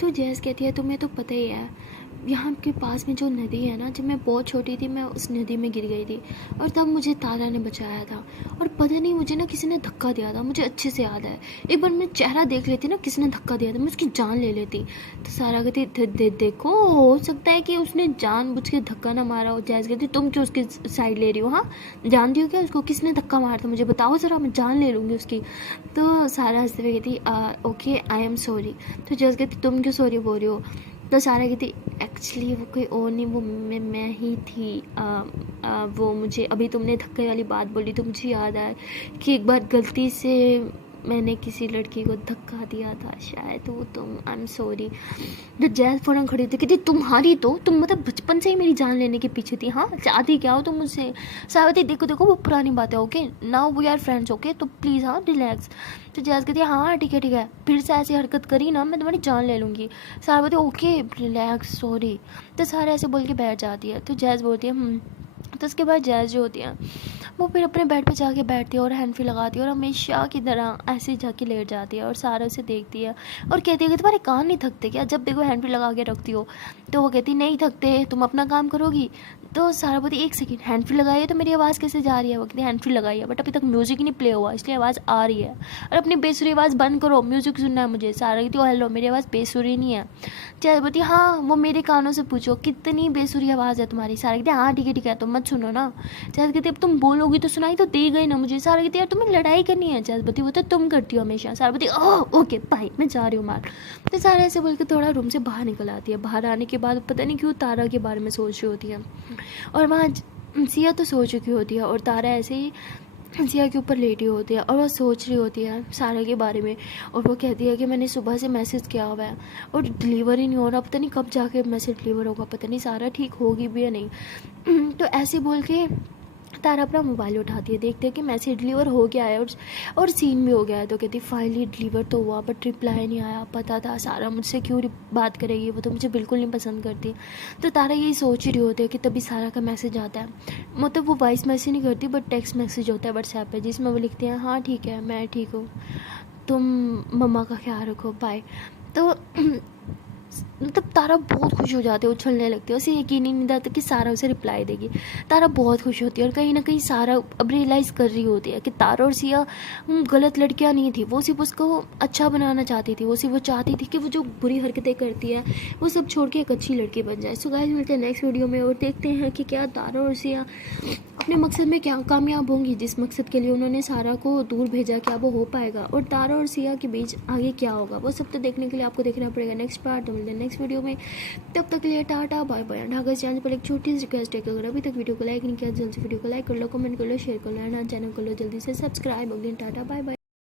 तो जैस कहती है तुम्हें तो पता ही है, यहाँ के पास में जो नदी है ना, जब मैं बहुत छोटी थी मैं उस नदी में गिर गई थी और तब मुझे तारा ने बचाया था। और पता नहीं मुझे ना किसी ने धक्का दिया था, मुझे अच्छे से याद है। एक बार मैं चेहरा देख लेती ना, किसी ने धक्का दिया था, मैं उसकी जान ले लेती। तो सारा कहती देखो हो सकता है कि उसने जानबूझ के धक्का ना मारा हो। जैसे कहती तुम क्यों उसकी साइड ले रही हो, हाँ जानती हो क्या उसको, किसने धक्का मारा था, मुझे बताओ ज़रा, मैं जान ले लूँगी उसकी। तो सारा हंसते हुए कहती ओके आई एम सॉरी। तो जैसे कहती तुम क्यों सॉरी बोल रही हो। तो सारा कहती एक्चुअली वो कोई और नहीं, वो मैं ही थी। वो मुझे अभी तुमने धक्के वाली बात बोली तो मुझे याद आया कि एक बार गलती से मैंने किसी लड़की को धक्का दिया था, शायद वो तुम। I am sorry. जो जैज फ़ौरन खड़ी थी कहती तुम्हारी तो तुम मतलब बचपन से ही मेरी जान लेने के पीछे थी, हाँ चाहती क्या हो तुम मुझसे। सावित्री देखो देखो वो पुरानी बात है, okay now we are friends, okay तो प्लीज़ हाँ रिलैक्स। तो जैज कहती है हाँ ठीक है, फिर से ऐसी हरकत करी ना मैं तुम्हारी जान ले लूँगी। Savitri okay relax sorry. तो सारा ऐसे बोल के बैठ जाती है। तो जैज बोलती है तो उसके बाद जैज जो होती है वो फिर अपने बेड पे जाके बैठती है और हैंड फ्री लगाती है और हमेशा की तरह ऐसे ही जाके लेट जाती है। और सारा उसे देखती है और कहती है कि तुम्हारे कान नहीं थकते क्या, जब देखो हैंड फ्री लगा के रखती हो। तो वो कहती नहीं थकते, तुम अपना काम करोगी। तो सारा बोलती एक सेकंड हैंड फ्री लगाई है तो मेरी आवाज़ कैसे जा रही है। वो कहती हैंड फ्री लगाई है बट अभी तक म्यूज़िक नहीं प्ले हुआ इसलिए आवाज़ आ रही है, और अपनी बेसुरी आवाज़ बंद करो, म्यूज़िक सुनना है मुझे। सारा कहती हेलो मेरी आवाज़ बेसुरी नहीं है। जैज बोलती हाँ वो मेरे कानों से पूछो कितनी बेसुरी आवाज़ है तुम्हारी। सारा कहती हाँ ठीक है तुम मत सुनो ना। जैज कहती अब तुम बोलोगी तो सुनाई तो दे गई ना मुझे। सारा कहती यार तुम्हें लड़ाई करनी है। जैज बोलती वो तो तुम करती हो हमेशा। सारा बोलती ओह ओके बाय मैं जा रही हूँ मार। तो सारा ऐसे बोल के थोड़ा रूम से बाहर निकल आती है। बाहर आने के बाद पता नहीं क्यों तारा के बारे में सोच रही होती है और वहाँ सिया तो सो चुकी होती है और तारा ऐसे ही सिया के ऊपर लेटी होती है और वह सोच रही होती है सारा के बारे में। और वो कहती है कि मैंने सुबह से मैसेज किया हुआ है और डिलीवर ही नहीं हो रहा, पता नहीं कब जाके मैसेज डिलीवर होगा, पता नहीं सारा ठीक होगी भी या नहीं। तो ऐसे बोल के तारा अपना मोबाइल उठाती है, देखते हैं कि मैसेज डिलीवर हो गया है और सीन भी हो गया है। तो कहती फाइनली डिलीवर तो हुआ बट रिप्लाई नहीं आया। पता था सारा मुझसे क्यों बात करेगी, वो तो मुझे बिल्कुल नहीं पसंद करती। तो तारा यही सोच ही रही होती है कि तभी सारा का मैसेज आता है, मतलब वो वॉइस मैसेज नहीं करती बट टेक्स्ट मैसेज होता है व्हाट्सएप पे जिसमें वो लिखते हैं हाँ ठीक है मैं ठीक हूँ, तुम मम्मा का ख्याल रखो बाय। तो मतलब तारा बहुत खुश हो जाती है, उछलने लगती है, उसे यकीन ही नहीं आता कि सारा उसे रिप्लाई देगी। तारा बहुत खुश होती है और कहीं ना कहीं सारा अब रियलाइज़ कर रही होती है कि तारा और सिया गलत लड़कियां नहीं थी, वो सिर्फ उसको अच्छा बनाना चाहती थी, वो सिर्फ वो चाहती थी कि वो जो बुरी हरकतें करती है वो सब छोड़ के एक अच्छी लड़की बन जाए। सो गाइस मिलते हैं नेक्स्ट वीडियो में और देखते हैं कि क्या तारा और सिया अपने मकसद में क्या कामयाब होंगी, जिस मकसद के लिए उन्होंने सारा को दूर भेजा क्या वो हो पाएगा, और तारा और सिया के बीच आगे क्या होगा वो सब तो देखने के लिए आपको देखना पड़ेगा नेक्स्ट पार्ट। तो मिलते हैं नेक्स्ट वीडियो में, तब तक के लिए tata bye bye. Dhaka channel पर एक छोटी सी रिक्वेस्ट है कि अगर अभी तक वीडियो को लाइक नहीं किया जल्दी से वीडियो को लाइक कर लो, कमेंट कर लो, शेयर कर लो एंड चैनल कर लो जल्दी से सब्सक्राइब। Tata bye bye.